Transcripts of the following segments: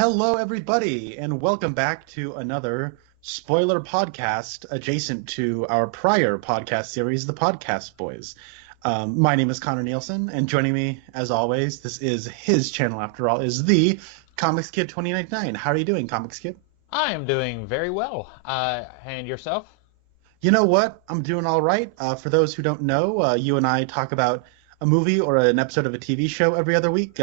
Hello, everybody, and welcome back to another spoiler podcast adjacent to our prior podcast series, The Podcast Boys. My name is Connor Nielsen, and joining me, as always, this is his channel after all, is the Comics Kid 2099. How are you doing, Comics Kid? I am doing very well. And yourself? You know what? I'm doing all right. For those who don't know, you and I talk about a movie or an episode of a TV show every other week.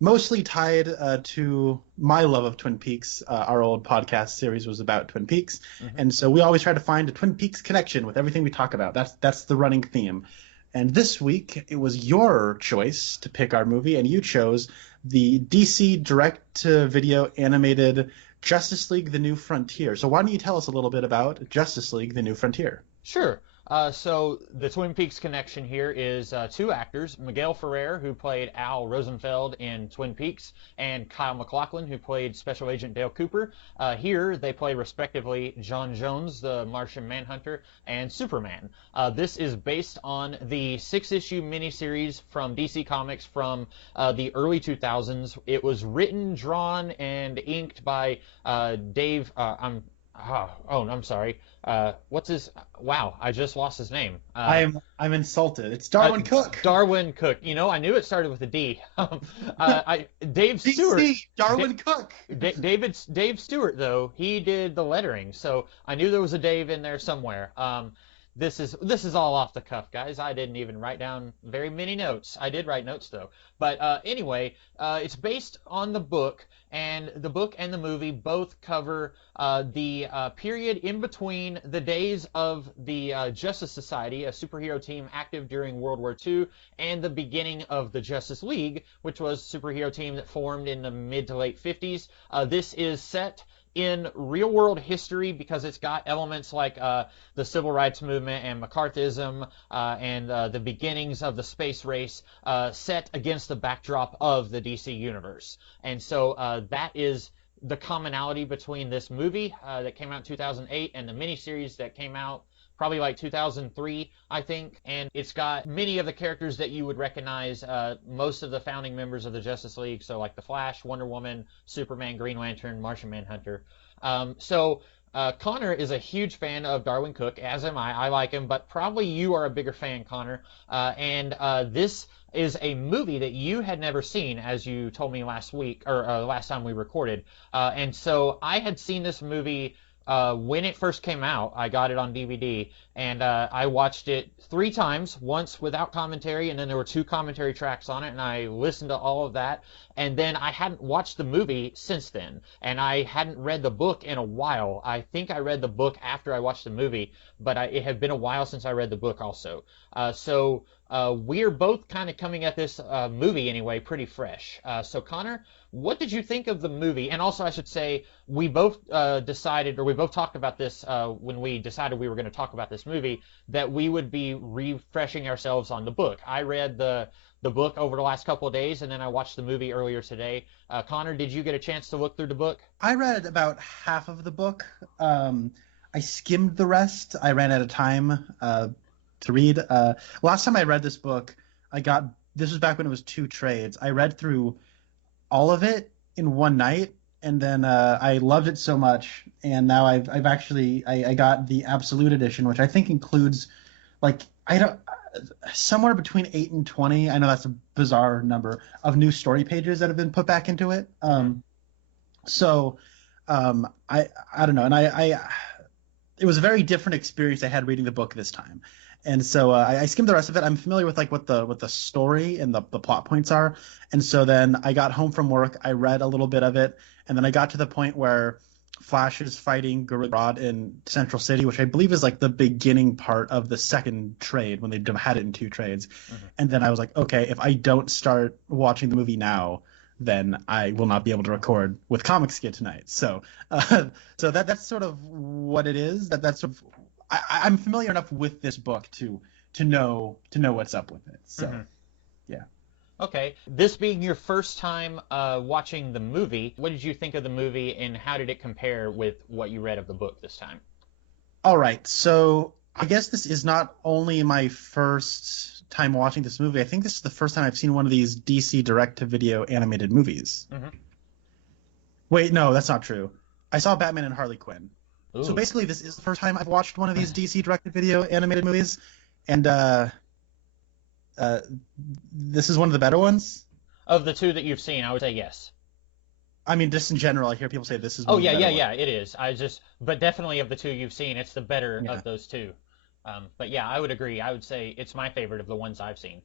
Mostly tied to my love of Twin Peaks. Our old podcast series was about Twin Peaks. And so we always try to find a Twin Peaks connection with everything we talk about. That's the running theme. And this week, it was your choice to pick our movie, and you chose the DC direct-to-video animated Justice League: The New Frontier. So why don't you tell us a little bit about Justice League: The New Frontier? Sure. So the Twin Peaks connection here is two actors, Miguel Ferrer, who played Al Rosenfeld in Twin Peaks, and Kyle MacLachlan, who played Special Agent Dale Cooper. Here they play respectively John Jones, the Martian Manhunter, and Superman. This is based on the 6-issue miniseries from DC Comics from the early 2000s. It was written, drawn, and inked by Dave. I'm sorry. What's his? Wow, I just lost his name. I'm insulted. It's Darwin Cook. Darwin Cook. You know, I knew it started with a D. Dave Stewart. DC, Darwin Cook. Dave Stewart, though, he did the lettering, so I knew there was a Dave in there somewhere. This is all off the cuff, guys. I didn't even write down very many notes. I did write notes, though. But anyway, it's based on the book, and the book and the movie both cover the period in between the days of the Justice Society, a superhero team active during World War II, and the beginning of the Justice League, which was a superhero team that formed in the mid to late 50s. This is set in real-world history because it's got elements like the civil rights movement and McCarthyism and the beginnings of the space race set against the backdrop of the DC universe. And so that is the commonality between this movie that came out in 2008 and the miniseries that came out probably like 2003, I think, and it's got many of the characters that you would recognize, most of the founding members of the Justice League, so like the Flash, Wonder Woman, Superman, Green Lantern, Martian Manhunter. Connor is a huge fan of Darwin Cook, as am I. I like him, but probably you are a bigger fan, Connor, and this is a movie that you had never seen, as you told me last week, or last time we recorded, and so I had seen this movie when it first came out. I got it on DVD, and I watched it 3 times, once without commentary, and then there were 2 commentary tracks on it, and I listened to all of that, and then I hadn't watched the movie since then, and I hadn't read the book in a while. I think I read the book after I watched the movie, but it had been a while since I read the book also. We're both kind of coming at this movie anyway pretty fresh. So Connor, what did you think of the movie? And also I should say, we both decided, or we both talked about this when we decided we were going to talk about this movie, that we would be refreshing ourselves on the book. I read the book over the last couple of days, and then I watched the movie earlier today. Connor, did you get a chance to look through the book? I read about half of the book. I skimmed the rest. I ran out of time to read. Last time I read this book, this was back when it was 2 trades. I read through all of it in one night, and then I loved it so much, and now I've actually got the Absolute Edition, which I think includes somewhere between 8 and 20. I know that's a bizarre number of new story pages that have been put back into it. I don't know, and it was a very different experience I had reading the book this time. And so I skimmed the rest of it. I'm familiar with what the story and the plot points are. And so then I got home from work. I read a little bit of it, and then I got to the point where Flash is fighting Gorilla Grodd in Central City, which I believe is like the beginning part of the second trade when they had it in 2 trades. And then I was like, okay, if I don't start watching the movie now, then I will not be able to record with Comics Kid tonight. So that's sort of what it is. That's sort of, I'm familiar enough with this book to know what's up with it. So, yeah. Okay. This being your first time watching the movie, what did you think of the movie, and how did it compare with what you read of the book this time? All right. So I guess this is not only my first time watching this movie. I think this is the first time I've seen one of these DC direct-to-video animated movies. Wait, no, that's not true. I saw Batman and Harley Quinn. So Ooh. basically, this is the first time I've watched one of these DC directed video animated movies, and uh, this is one of the better ones. Of the two that you've seen, I would say yes. I mean, just in general, I hear people say this is Oh one of the yeah, yeah, better ones. yeah, it is. But definitely of the two you've seen, it's the better Yeah. of those two. But yeah, I would agree. I would say it's my favorite of the ones I've seen.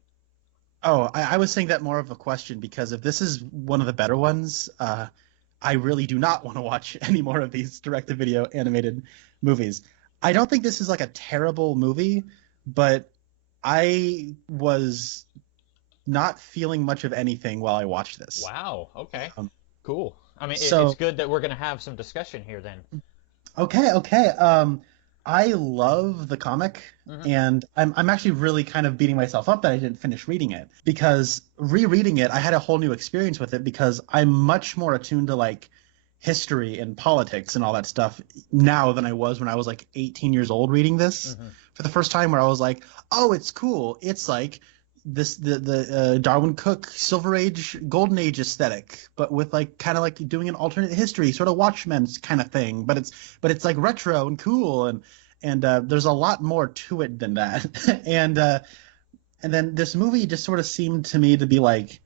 Oh, I was saying that more of a question because if this is one of the better ones, I really do not want to watch any more of these direct-to-video animated movies. I don't think this is like a terrible movie, but I was not feeling much of anything while I watched this. Wow. Okay. Um, Cool. I mean, it's so good that we're gonna have some discussion here then. okay. I love the comic, Hmm. and I'm actually really kind of beating myself up that I didn't finish reading it because rereading it, I had a whole new experience with it because I'm much more attuned to like history and politics and all that stuff now than I was when I was like 18 years old reading this Hmm. for the first time, where I was like, oh, it's cool. It's like the Darwin Cook Silver Age Golden Age aesthetic, but with like kind of like doing an alternate history sort of Watchmen kind of thing, but it's like retro and cool and there's a lot more to it than that. And then this movie just sort of seemed to me to be like,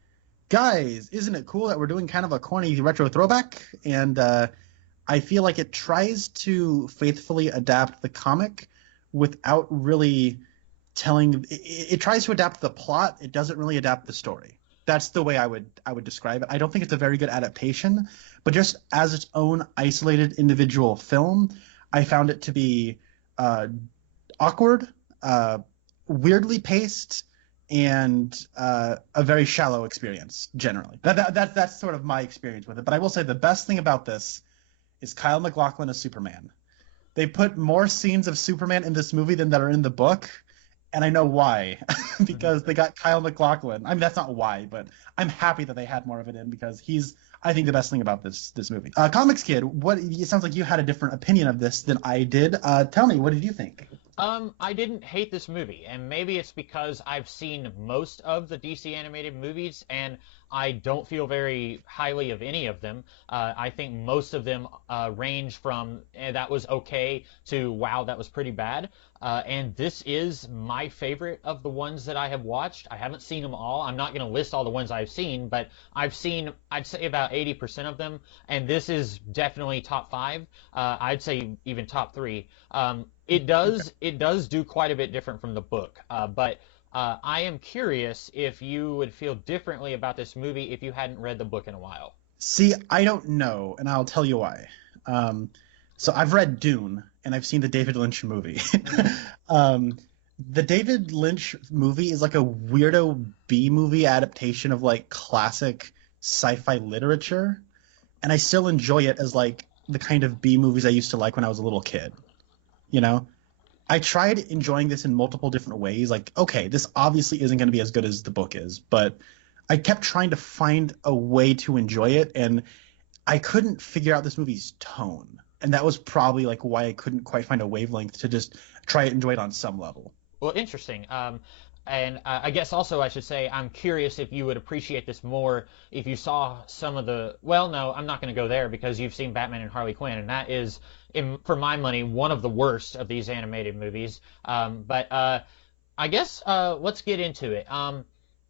guys, isn't it cool that we're doing kind of a corny retro throwback? And I feel like it tries to faithfully adapt the comic without really it tries to adapt the plot. It doesn't really adapt the story. That's the way I would describe it. I don't think it's a very good adaptation, but just as its own isolated individual film, I found it to be uh, awkward, uh, weirdly paced, and a very shallow experience generally. That's sort of my experience with it. But I will say the best thing about this is Kyle MacLachlan as Superman. They put more scenes of Superman in this movie than that are in the book, and I know why, Hmm. because they got Kyle MacLachlan. I mean, that's not why, but I'm happy that they had more of it in because he's, I think, the best thing about this movie. Comics Kid, what? It sounds like you had a different opinion of this than I did. Tell me, what did you think? I didn't hate this movie, and maybe it's because I've seen most of the DC animated movies, and I don't feel very highly of any of them. I think most of them range from that was okay to wow, that was pretty bad. And this is my favorite of the ones that I have watched. I haven't seen them all. I'm not going to list all the ones I've seen, but I've seen, I'd say about 80% of them, and this is definitely top five. I'd say even top three. Okay. It does do quite a bit different from the book, but I am curious if you would feel differently about this movie if you hadn't read the book in a while. See, I don't know, and I'll tell you why. Um, so I've read Dune, and I've seen the David Lynch movie. Hmm. um, the David Lynch movie is like a weirdo B movie adaptation of like classic sci-fi literature, and I still enjoy it as like the kind of B movies I used to like when I was a little kid. You know, I tried enjoying this in multiple different ways. Like, okay, this obviously isn't going to be as good as the book is, but I kept trying to find a way to enjoy it, and I couldn't figure out this movie's tone. And that was probably like why I couldn't quite find a wavelength to just try and enjoy it on some level. Well, interesting. And I guess also I should say I'm curious if you would appreciate this more if you saw some of the. Well, no, I'm not going to go there because you've seen Batman and Harley Quinn, and that is, for my money, one of the worst of these animated movies. But I guess let's get into it.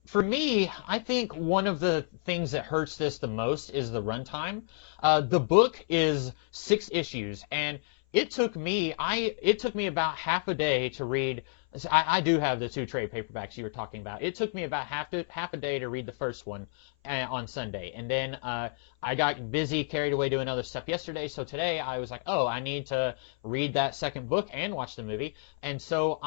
For me, I think one of the things that hurts this the most is the runtime. The book is 6 issues, and it took me about half a day to read. I do have the two trade paperbacks you were talking about. It took me about half a day to read the first one on Sunday, and then I got busy, carried away doing other stuff yesterday. So today I was like, oh, I need to read that second book and watch the movie, and so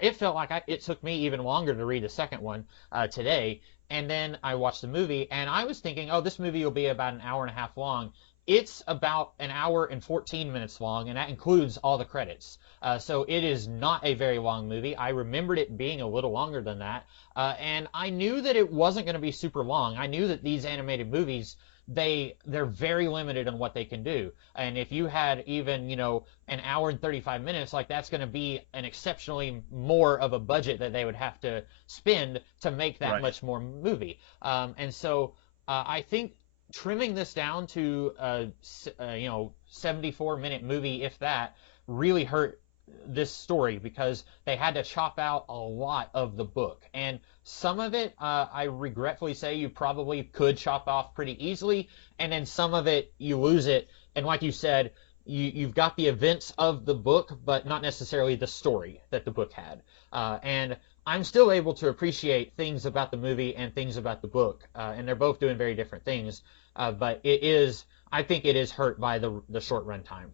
it felt like it took me even longer to read the second one today. And then I watched the movie, and I was thinking, oh, this movie will be about an hour and a half long. It's about an hour and 14 minutes long, and that includes all the credits. So it is not a very long movie. I remembered it being a little longer than that, and I knew that it wasn't going to be super long. I knew that these animated movies they're very limited on what they can do. And if you had even an hour and 35 minutes, like that's going to be an exceptionally more of a budget that they would have to spend to make that Right. much more movie. And so I think trimming this down to a 74-minute movie, if that, really hurt this story because they had to chop out a lot of the book. And some of it, I regretfully say, you probably could chop off pretty easily, and then some of it, you lose it. And like you said, you've got the events of the book, but not necessarily the story that the book had. And I'm still able to appreciate things about the movie and things about the book, and they're both doing very different things. But I think it is hurt by the short runtime.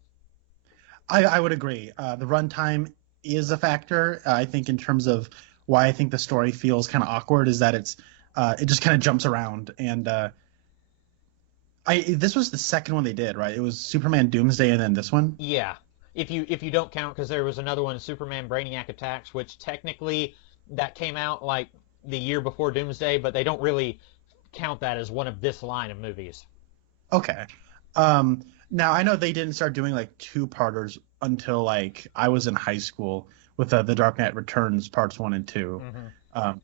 I would agree. The runtime is a factor. I think in terms of why I think the story feels kind of awkward is that it just kind of jumps around. And this was the second one they did, right? It was Superman Doomsday and then this one. Yeah, if you don't count, because there was another one, Superman Brainiac Attacks, which technically that came out like the year before Doomsday, but they don't really count that as one of this line of movies. Okay. Now I know they didn't start doing like two-parters until like I was in high school with the Dark Knight Returns parts 1 and 2.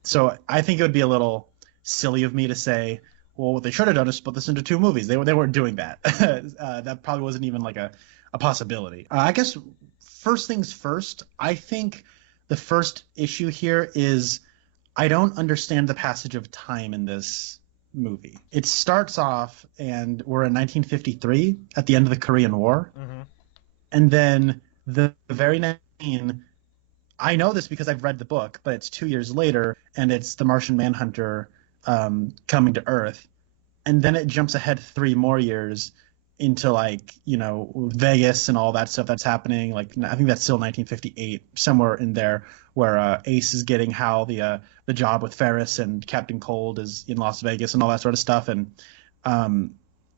So I think it would be a little silly of me to say, well, what they should have done is split this into 2 movies. They weren't doing that. That probably wasn't even like a possibility. I guess first things first, I think the first issue here is I don't understand the passage of time in this movie. It starts off and we're in 1953 at the end of the Korean War. And then the very next scene, I know this because I've read the book, but it's 2 years later and it's the Martian Manhunter coming to Earth. And then it jumps ahead 3 more years into like, Vegas and all that stuff that's happening. Like I think that's still 1958, somewhere in there, where Ace is getting Hal the job with Ferris and Captain Cold is in Las Vegas and all that sort of stuff. And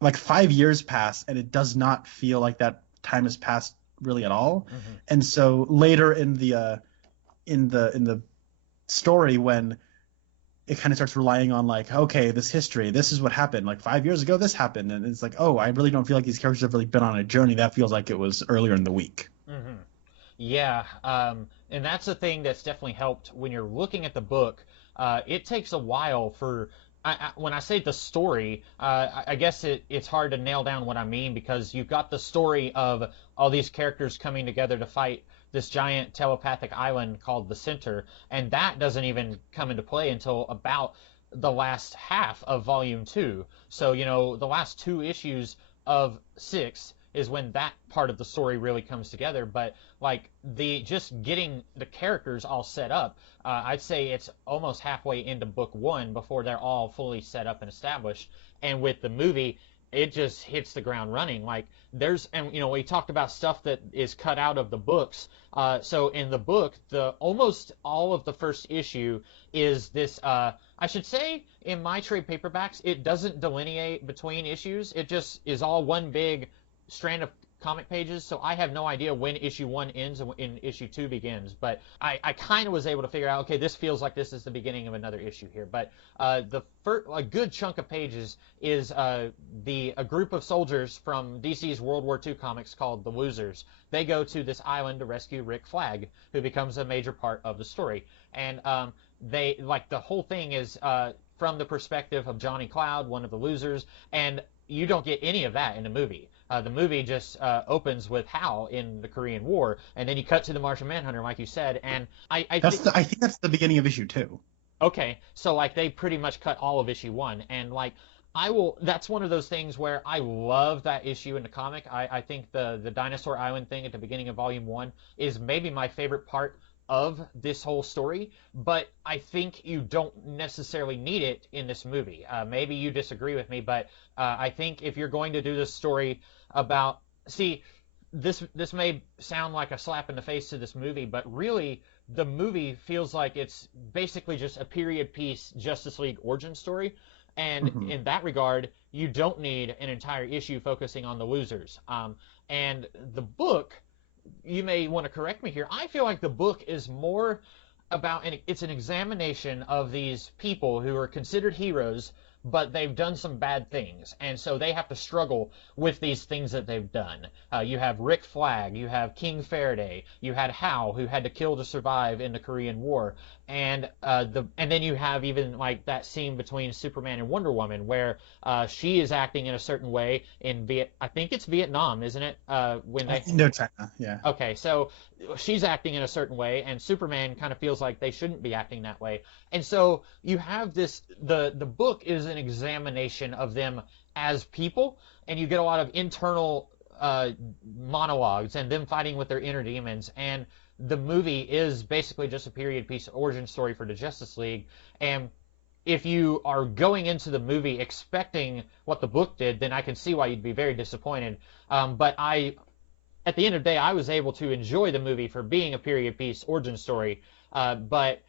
like 5 years pass and it does not feel like that time has passed really at all. And so later in the story, when it kind of starts relying on like, okay, this history, this is what happened. Like 5 years ago, this happened. And it's like, oh, I really don't feel like these characters have really been on a journey. That feels like it was earlier in the week. Yeah. And that's the thing that's definitely helped when you're looking at the book. It takes a while for, when I say the story, I guess it's hard to nail down what I mean because you've got the story of all these characters coming together to fight this giant telepathic island called the Center, and that doesn't even come into play until about the last half of Volume 2. So, the last 2 issues of 6 is when that part of the story really comes together. But like just getting the characters all set up, I'd say it's almost halfway into book 1 before they're all fully set up and established. And with the movie, it just hits the ground running. Like we talked about stuff that is cut out of the books. So in the book, almost all of the first issue is this. I should say in my trade paperbacks, it doesn't delineate between issues. It just is all one big strand of comic pages, so I have no idea when issue 1 ends and issue 2 begins, but I kind of was able to figure out, okay, this feels like this is the beginning of another issue here. But a good chunk of pages is a group of soldiers from DC's World War II comics called the Losers. They go to this island to rescue Rick Flagg, who becomes a major part of the story. And the whole thing is from the perspective of Johnny Cloud, one of the losers, and you don't get any of that in the movie. The movie just opens with Hal in the Korean War, and then you cut to the Martian Manhunter, like you said. And I think that's the beginning of issue 2. Okay, so like they pretty much cut all of issue 1, and like that's one of those things where I love that issue in the comic. I think the Dinosaur Island thing at the beginning of Volume 1 is maybe my favorite part of this whole story, but I think you don't necessarily need it in this movie. Maybe you disagree with me, but I think if you're going to do this story about, this may sound like a slap in the face to this movie, but really the movie feels like it's basically just a period piece Justice League origin story, and in that regard, you don't need an entire issue focusing on the losers. And the book, you may want to correct me here, I feel like the book is more about, it's an examination of these people who are considered heroes, but they've done some bad things, and so they have to struggle with these things that they've done. You have Rick Flagg, you have King Faraday, you had Hal, who had to kill to survive in the Korean War, and then you have even like that scene between Superman and Wonder Woman where she is acting in a certain way in I think it's Vietnam, isn't it? When they Indochina, yeah. Okay, so she's acting in a certain way, and Superman kind of feels like they shouldn't be acting that way. And so you have this, the book is an examination of them as people, and you get a lot of internal monologues and them fighting with their inner demons. And the movie is basically just a period piece origin story for the Justice League. And if you are going into the movie expecting what the book did, then I can see why you'd be very disappointed. But at the end of the day, I was able to enjoy the movie for being a period piece origin story. But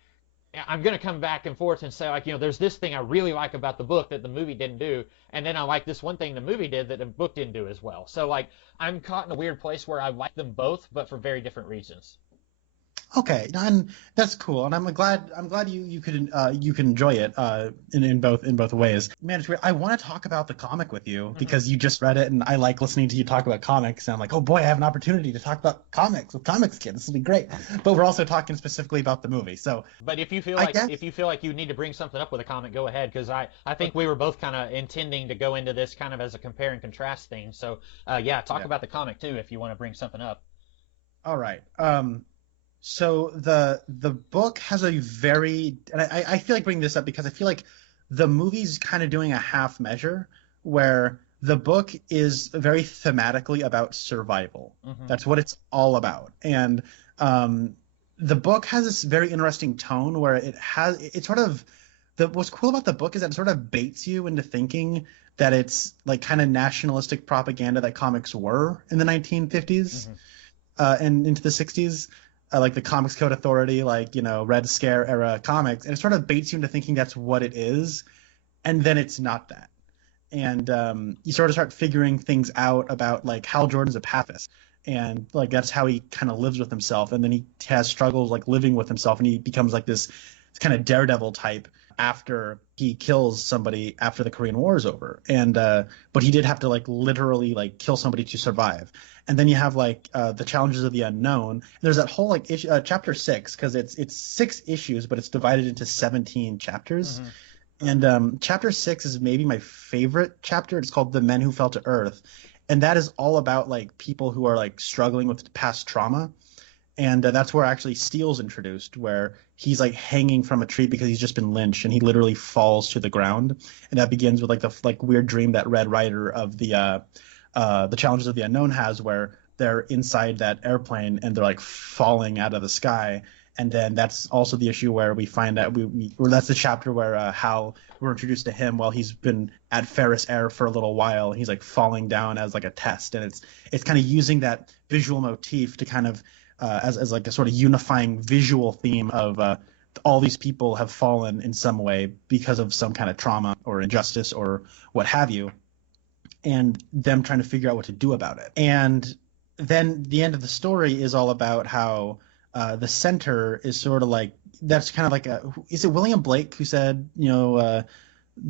I'm going to come back and forth and say, like, there's this thing I really like about the book that the movie didn't do, and then I like this one thing the movie did that the book didn't do as well. So, like, I'm caught in a weird place where I like them both, but for very different reasons. Okay, and that's cool, and I'm glad you could enjoy it in both ways. Man, it's weird. I want to talk about the comic with you because you just read it, and I like listening to you talk about comics. And I'm like, oh boy, I have an opportunity to talk about comics with Comics Kid. This will be great. But we're also talking specifically about the movie. So, but if you feel like you need to bring something up with a comic, go ahead, because I think we were both kind of intending to go into this kind of as a compare and contrast thing. So talk about the comic too if you want to bring something up. All right. So the book has a very, and I feel like bringing this up because I feel like the movie's kind of doing a half measure where the book is very thematically about survival. Mm-hmm. That's what it's all about. And the book has this very interesting tone where it's sort of, what's cool about the book is that it sort of baits you into thinking that it's like kind of nationalistic propaganda that comics were in the 1950s and into the 60s. Like the Comics Code Authority, like, Red Scare era comics. And it sort of baits you into thinking that's what it is. And then it's not that. And you sort of start figuring things out about, like, Hal Jordan's a pacifist. And, like, that's how he kind of lives with himself. And then he has struggles, like, living with himself. And he becomes, like, this kind of daredevil type after he kills somebody after the Korean War is over. And but he did have to, like, literally, like, kill somebody to survive. And then you have, like, the challenges of the unknown. There's that whole, like, chapter 6, because it's 6 issues, but it's divided into 17 chapters. And chapter 6 is maybe my favorite chapter. It's called The Men Who Fell to Earth. And that is all about, like, people who are, like, struggling with past trauma. And that's where actually Steel's introduced, where he's, like, hanging from a tree because he's just been lynched, and he literally falls to the ground. And that begins with, like, the weird dream that Red Rider of the Challenges of the Unknown has, where they're inside that airplane and they're, like, falling out of the sky. And then that's also the issue where we find out or that's the chapter where we're introduced to him while he's been at Ferris Air for a little while. He's, like, falling down as, like, a test, and it's kind of using that visual motif to kind of as like a sort of unifying visual theme of all these people have fallen in some way because of some kind of trauma or injustice or what have you, and them trying to figure out what to do about it. And then the end of the story is all about how the center is sort of like, that's kind of like is it William Blake who said, the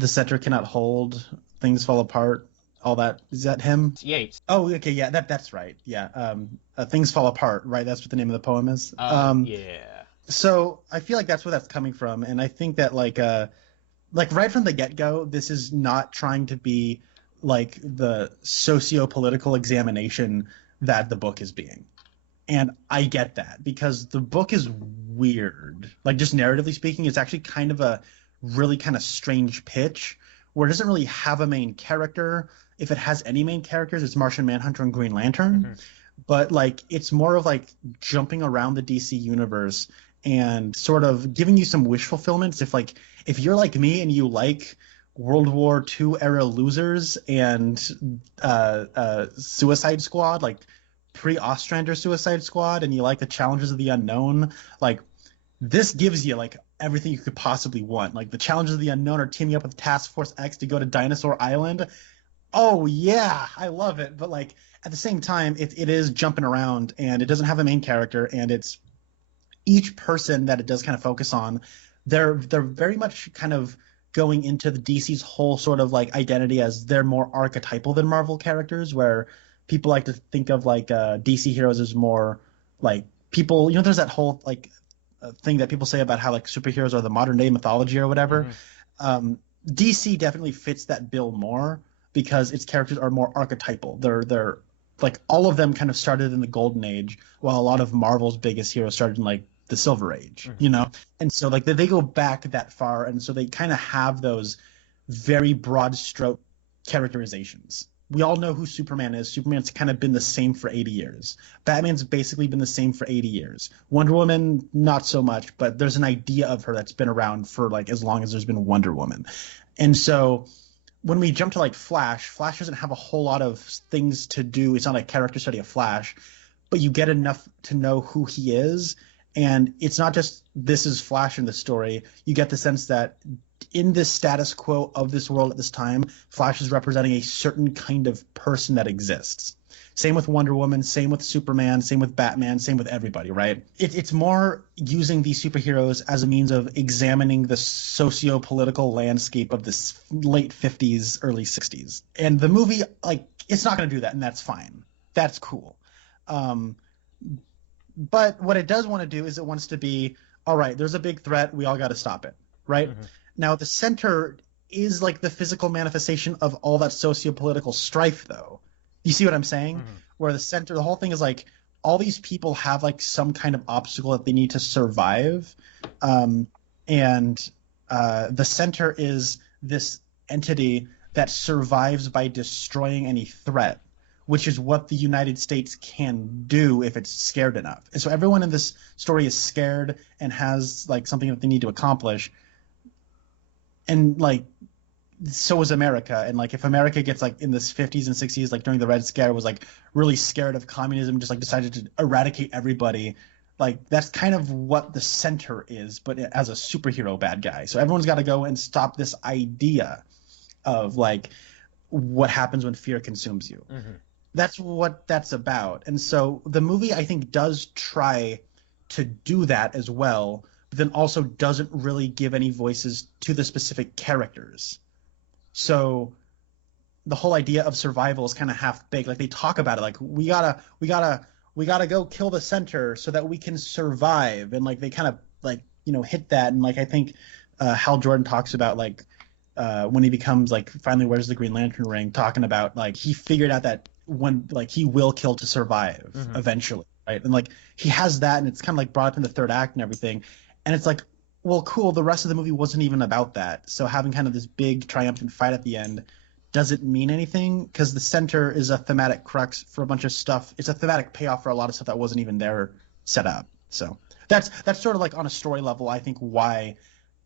center cannot hold, things fall apart, all that? Is that him? Yates. Oh, okay, yeah, that's right. Yeah, things fall apart, right? That's what the name of the poem is. Yeah. So I feel like that's where that's coming from, and I think that like right from the get-go, this is not trying to be like the socio-political examination that the book is being. And I get that because the book is weird. Like, just narratively speaking, it's actually kind of a really kind of strange pitch where it doesn't really have a main character. If it has any main characters, it's Martian Manhunter and Green Lantern. But, like, it's more of, like, jumping around the DC universe and sort of giving you some wish fulfillments. If you're like me and you like World War II era losers and Suicide Squad, like pre-Ostrander Suicide Squad, and you like the Challenges of the Unknown, like, this gives you, like, everything you could possibly want. Like, the Challenges of the Unknown are teaming up with Task Force X to go to Dinosaur Island. Oh yeah, I love it. But, like, at the same time, it is jumping around, and it doesn't have a main character, and it's each person that it does kind of focus on, they're very much kind of going into the DC's whole sort of, like, identity as they're more archetypal than Marvel characters, where people like to think of, like, DC heroes as more like people, there's that whole, like, thing that people say about how like superheroes are the modern day mythology or whatever. DC definitely fits that bill more because its characters are more archetypal. They're like all of them kind of started in the golden age, while a lot of Marvel's biggest heroes started in like the silver age, you know? And so like they go back that far, and so they kind of have those very broad stroke characterizations. We all know who Superman is. Superman's kind of been the same for 80 years. Batman's basically been the same for 80 years. Wonder Woman, not so much, but there's an idea of her that's been around for like as long as there's been Wonder Woman. And so when we jump to like Flash doesn't have a whole lot of things to do. It's not a character study of Flash, but you get enough to know who he is. And it's not just this is Flash in the story. You get the sense that in this status quo of this world at this time, Flash is representing a certain kind of person that exists. Same with Wonder Woman, same with Superman, same with Batman, same with everybody, right? It's more using these superheroes as a means of examining the socio-political landscape of the late 50s, early 60s. And the movie, like, it's not going to do that, and that's fine. That's cool. But what it does want to do is it wants to be, all right, there's a big threat, we all got to stop it, right? Now, the center is like the physical manifestation of all that socio-political strife, though. You see what I'm saying? Where the center, the whole thing is like all these people have like some kind of obstacle that they need to survive. And the center is this entity that survives by destroying any threat, which is what the United States can do if it's scared enough. And so everyone in this story is scared and has like something that they need to accomplish. And like, so is America. And like, if America gets like in the 50s and 60s, like during the Red Scare, was like really scared of communism, just like decided to eradicate everybody. Like that's kind of what the center is, but as a superhero bad guy. So everyone's got to go and stop this idea of like what happens when fear consumes you. That's what that's about. And so the movie, I think, does try to do that as well, but then also doesn't really give any voices to the specific characters. So the whole idea of survival is kind of half-baked. Like they talk about it, like we gotta go kill the center so that we can survive. And like they kind of like, you know, hit that. And like I think Hal Jordan talks about like when he becomes like finally wears the Green Lantern ring, talking about like he figured out that when like he will kill to survive eventually, right? And like he has that, and it's kind of like brought up in the third act and everything. And it's like, well, cool, the rest of the movie wasn't even about that. So having kind of this big triumphant fight at the end doesn't mean anything, because the center is a thematic crux for a bunch of stuff. It's a thematic payoff for a lot of stuff that wasn't even there set up. So that's sort of like on a story level, I think, why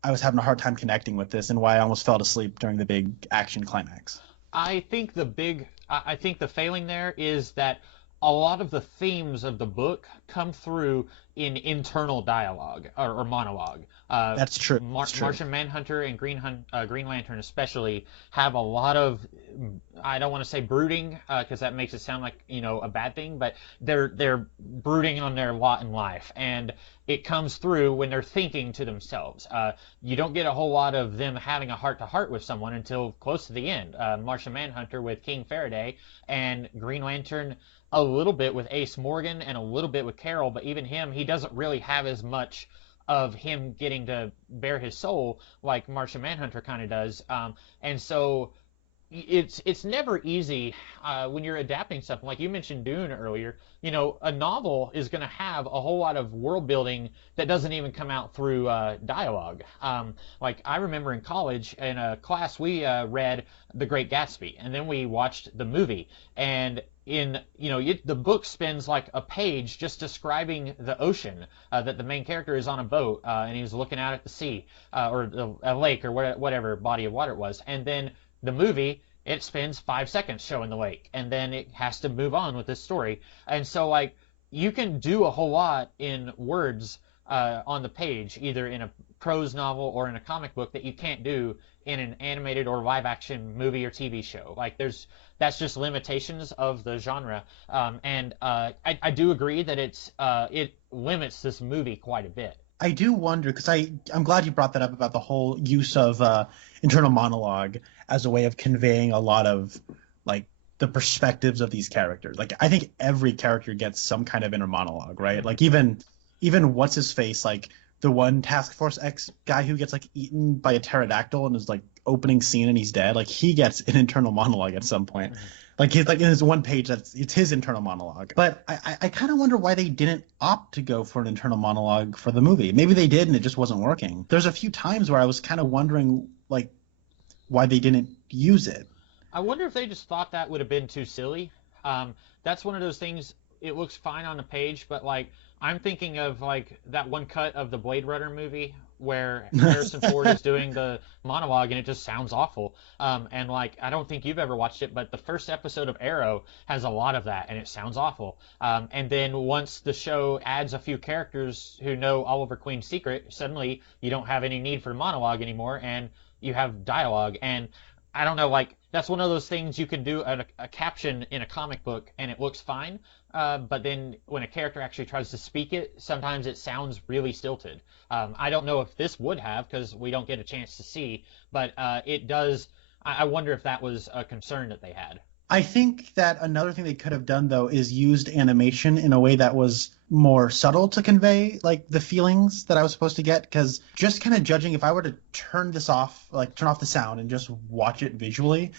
I was having a hard time connecting with this and why I almost fell asleep during the big action climax. I think the failing there is that a lot of the themes of the book come through in internal dialogue or monologue. That's true. Martian Manhunter and Green Lantern especially have a lot of, I don't want to say brooding because that makes it sound like, you know, a bad thing, but they're brooding on their lot in life, and it comes through when they're thinking to themselves. You don't get a whole lot of them having a heart-to-heart with someone until close to the end. Martian Manhunter with King Faraday, and Green Lantern a little bit with Ace Morgan and a little bit with Carol, but even him, he doesn't really have as much of him getting to bare his soul like Martian Manhunter kind of does. And so it's never easy when you're adapting something. Like you mentioned Dune earlier, you know, a novel is going to have a whole lot of world building that doesn't even come out through dialogue. Like I remember in college in a class we read The Great Gatsby, and then we watched the movie, and the book spends like a page just describing the ocean, that the main character is on a boat and he's looking out at the sea or a lake or whatever body of water it was, and then the movie, it spends 5 seconds showing the lake, and then it has to move on with this story. And so like you can do a whole lot in words on the page, either in a prose novel or in a comic book, that you can't do in an animated or live action movie or TV show. Like that's just limitations of the genre. And I do agree that it limits this movie quite a bit. I do wonder, because I'm glad you brought that up about the whole use of internal monologue as a way of conveying a lot of like the perspectives of these characters. Like I think every character gets some kind of inner monologue, right? Like even what's his face, like the one Task Force X guy who gets like eaten by a pterodactyl in his like opening scene and he's dead. Like he gets an internal monologue at some point. Like he's like in his one page, it's his internal monologue. But I kind of wonder why they didn't opt to go for an internal monologue for the movie. Maybe they did and it just wasn't working. There's a few times where I was kind of wondering like why they didn't use it. I wonder if they just thought that would have been too silly. That's one of those things. It looks fine on the page, but like I'm thinking of like that one cut of the Blade Runner movie where Harrison Ford is doing the monologue and it just sounds awful. And like I don't think you've ever watched it, but the first episode of Arrow has a lot of that and it sounds awful. And then once the show adds a few characters who know Oliver Queen's secret, suddenly you don't have any need for monologue anymore and you have dialogue. And I don't know, like that's one of those things you can do a caption in a comic book and it looks fine. But then when a character actually tries to speak it, sometimes it sounds really stilted. I don't know if this would have because we don't get a chance to see, but it does. I wonder if that was a concern that they had. I think that another thing they could have done though is used animation in a way that was more subtle to convey like the feelings that I was supposed to get. Because just kind of judging, if I were to turn this off, like turn off the sound and just watch it visually,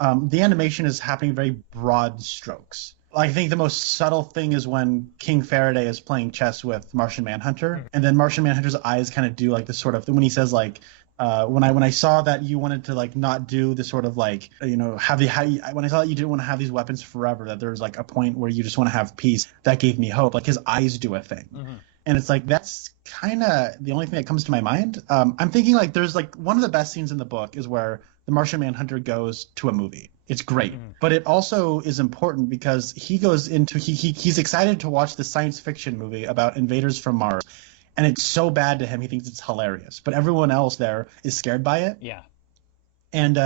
the animation is happening very broad strokes. I think the most subtle thing is when King Faraday is playing chess with Martian Manhunter, and then Martian Manhunter's eyes kind of do like this sort of when he says like, when I saw that you wanted to like not do the sort of like when I saw that you didn't want to have these weapons forever, that there's like a point where you just want to have peace, that gave me hope. Like his eyes do a thing. Mm-hmm. And it's like that's kind of the only thing that comes to my mind. I'm thinking like there's like one of the best scenes in the book is where the Martian Manhunter goes to a movie. It's great, but it also is important because he goes into he's excited to watch the science fiction movie about invaders from Mars, and it's so bad to him he thinks it's hilarious, but everyone else there is scared by it. Yeah, and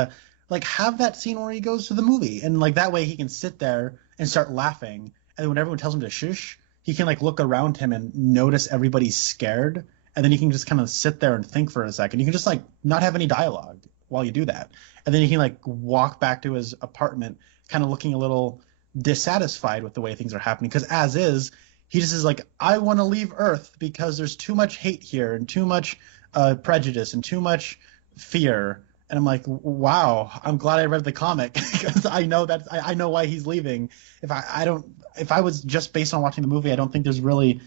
like have that scene where he goes to the movie, and like that way he can sit there and start laughing, and when everyone tells him to shush, he can like look around him and notice everybody's scared, and then he can just kind of sit there and think for a second. You can just like not have any dialogue while you do that. And then he can like walk back to his apartment kind of looking a little dissatisfied with the way things are happening. Because as is, he just is like, I want to leave Earth because there's too much hate here and too much prejudice and too much fear. And I'm like, wow, I'm glad I read the comic because I know that I know why he's leaving. If I was just based on watching the movie, I don't think there's really,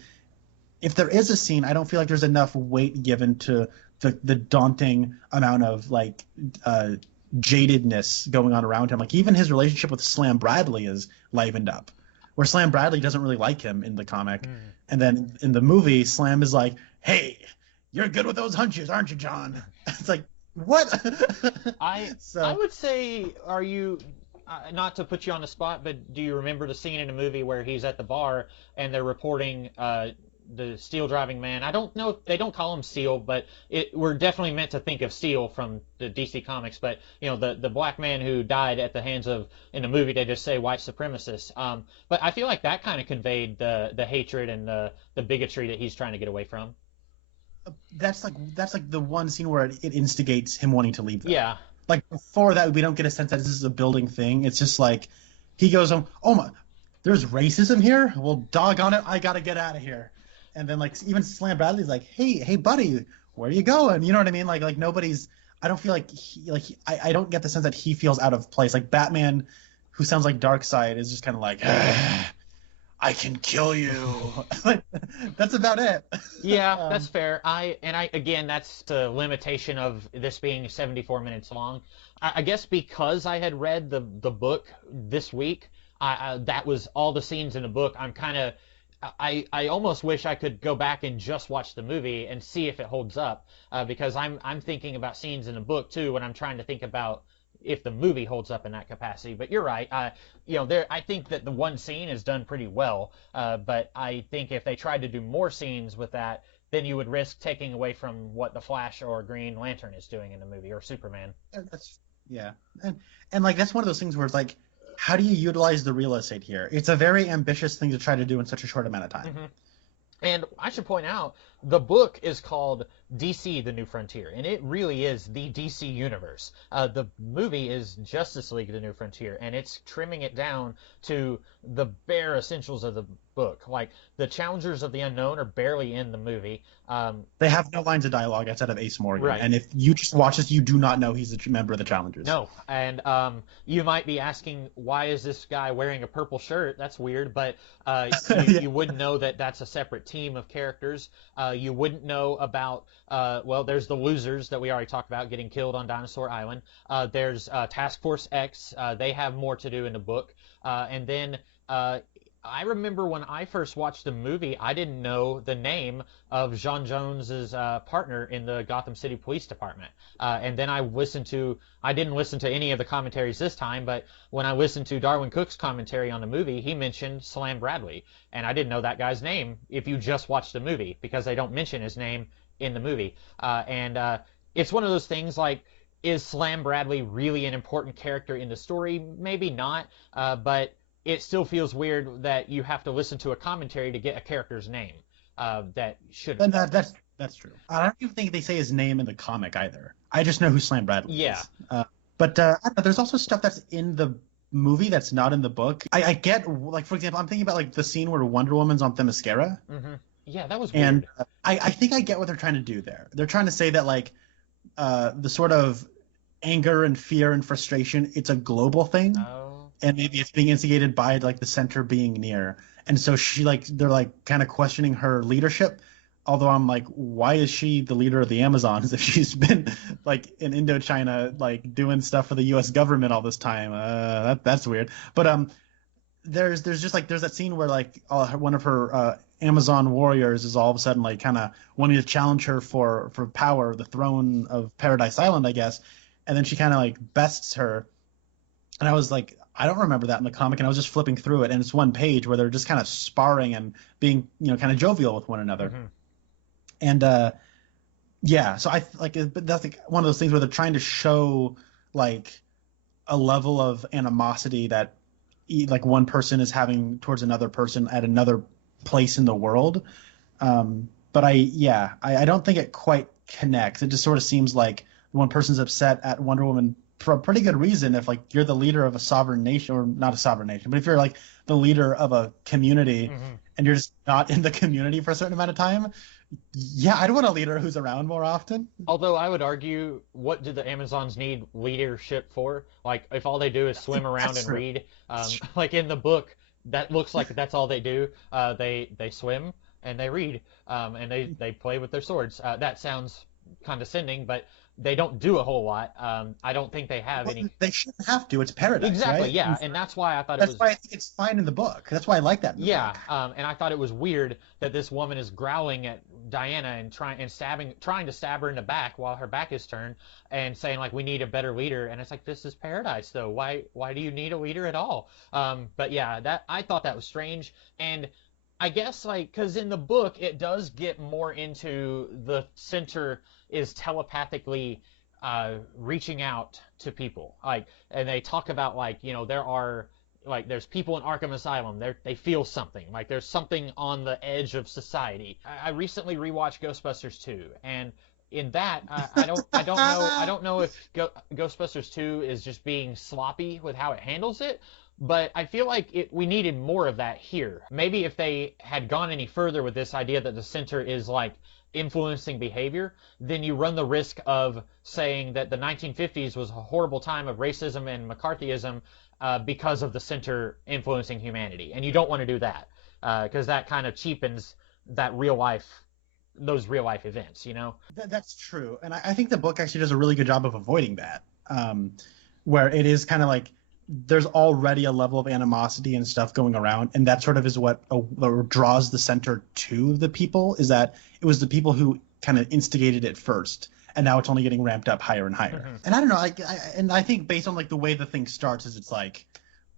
if there is a scene, I don't feel like there's enough weight given to the daunting amount of like jadedness going on around him. Like even his relationship with Slam Bradley is livened up, where Slam Bradley doesn't really like him in the comic, and then in the movie, Slam is like, "Hey, you're good with those hunches, aren't you, John?" It's like, what? I would say, are you? Not to put you on the spot, but do you remember the scene in the movie where he's at the bar and they're reporting the Steel driving man? I don't know if they don't call him Steel, but we're definitely meant to think of Steel from the DC Comics. But you know, the black man who died at the hands of, in the movie they just say white supremacists. But I feel like that kind of conveyed the hatred and the bigotry that he's trying to get away from. That's like the one scene where it instigates him wanting to leave them. Yeah. Like before that, we don't get a sense that this is a building thing. It's just like he goes, "Oh my, there's racism here. Well, doggone it, I gotta get out of here." And then like even Slam Bradley's like, "Hey, buddy, where are you going?" You know what I mean? Like nobody's. I don't feel like I don't get the sense that he feels out of place. Like Batman, who sounds like Darkseid, is just kind of like, I can kill you. That's about it. Yeah, that's fair. Again, that's the limitation of this being 74 minutes long. I guess because I had read the book this week, that was all the scenes in the book. I almost wish I could go back and just watch the movie and see if it holds up, because I'm thinking about scenes in the book too when I'm trying to think about if the movie holds up in that capacity. But you're right. I think that the one scene is done pretty well. But I think if they tried to do more scenes with that, then you would risk taking away from what the Flash or Green Lantern is doing in the movie, or Superman. And like that's one of those things where it's like, how do you utilize the real estate here? It's a very ambitious thing to try to do in such a short amount of time. Mm-hmm. And I should point out, the book is called DC: The New Frontier, and it really is the DC universe. The movie is Justice League: The New Frontier, and it's trimming it down to the bare essentials of the book. Like the Challengers of the Unknown are barely in the movie. They have no lines of dialogue outside of Ace Morgan, Right. and if you just watch this, you do not know he's a member of the Challengers. No, and you might be asking, why is this guy wearing a purple shirt? That's weird, but you wouldn't know that that's a separate team of characters. You wouldn't know about, well, there's the losers that we already talked about getting killed on Dinosaur Island. There's Task Force X. They have more to do in the book. And then I remember when I first watched the movie, I didn't know the name of John Jones's partner in the Gotham City Police Department. And then I didn't listen to any of the commentaries this time, but when I listened to Darwin Cook's commentary on the movie, he mentioned Slam Bradley. And I didn't know that guy's name if you just watched the movie, because they don't mention his name in the movie. And it's one of those things like, is Slam Bradley really an important character in the story? Maybe not, but it still feels weird that you have to listen to a commentary to get a character's name. That should. And that's true. I don't even think they say his name in the comic either. I just know who Slam Bradley is. But I don't know, there's also stuff that's in the movie that's not in the book. I get, like, for example, I'm thinking about like the scene where Wonder Woman's on Themyscira. Mm-hmm. Yeah, that was weird. And I think I get what they're trying to do there. They're trying to say that like the sort of anger and fear and frustration, it's a global thing. Oh. And maybe it's being instigated by like the center being near. And so they're like kind of questioning her leadership. Although I'm like, why is she the leader of the Amazons if she's been like in Indochina, like doing stuff for the U.S. government all this time? That's weird. But there's that scene where like one of her Amazon warriors is all of a sudden like kind of wanting to challenge her for power, the throne of Paradise Island, I guess. And then she kind of like bests her. And I was like, I don't remember that in the comic, and I was just flipping through it, and it's one page where they're just kind of sparring and being, kind of jovial with one another. Mm-hmm. And so I like, but that's like one of those things where they're trying to show like a level of animosity that like one person is having towards another person at another place in the world. But I don't think it quite connects. It just sort of seems like one person's upset at Wonder Woman for a pretty good reason. If like you're the leader of a sovereign nation, or not a sovereign nation, but if you're like the leader of a community and you're just not in the community for a certain amount of time, I'd want a leader who's around more often. Although I would argue, what do the Amazons need leadership for? Like if all they do is swim around and read, like in the book, that looks like that's all they do. They swim and they read, and they play with their swords. That sounds condescending, but they don't do a whole lot. I don't think they have any. They shouldn't have to. It's Paradise, exactly, right? yeah, and that's why I thought that's why I think it's fine in the book. That's why I like that. In the book. And I thought it was weird that this woman is growling at Diana and trying to stab her in the back while her back is turned, and saying like, we need a better leader. And it's like, this is Paradise though. Why do you need a leader at all? But yeah, that I thought that was strange. And I guess like, because in the book it does get more into the center is telepathically reaching out to people, like, and they talk about like, there are like, there's people in Arkham Asylum, they feel something, like there's something on the edge of society. I recently rewatched Ghostbusters 2, and in that I don't know if Ghostbusters 2 is just being sloppy with how it handles it, but I feel like we needed more of that here. Maybe if they had gone any further with this idea that the center is like influencing behavior, then you run the risk of saying that the 1950s was a horrible time of racism and McCarthyism because of the center influencing humanity. And you don't want to do that because that kind of cheapens those real life events, That's true. And I think the book actually does a really good job of avoiding that, where it is kind of like there's already a level of animosity and stuff going around, and that sort of is what draws the center to the people, is that it was the people who kind of instigated it first, and now it's only getting ramped up higher and higher. And I don't know, I think based on like the way the thing starts is it's like,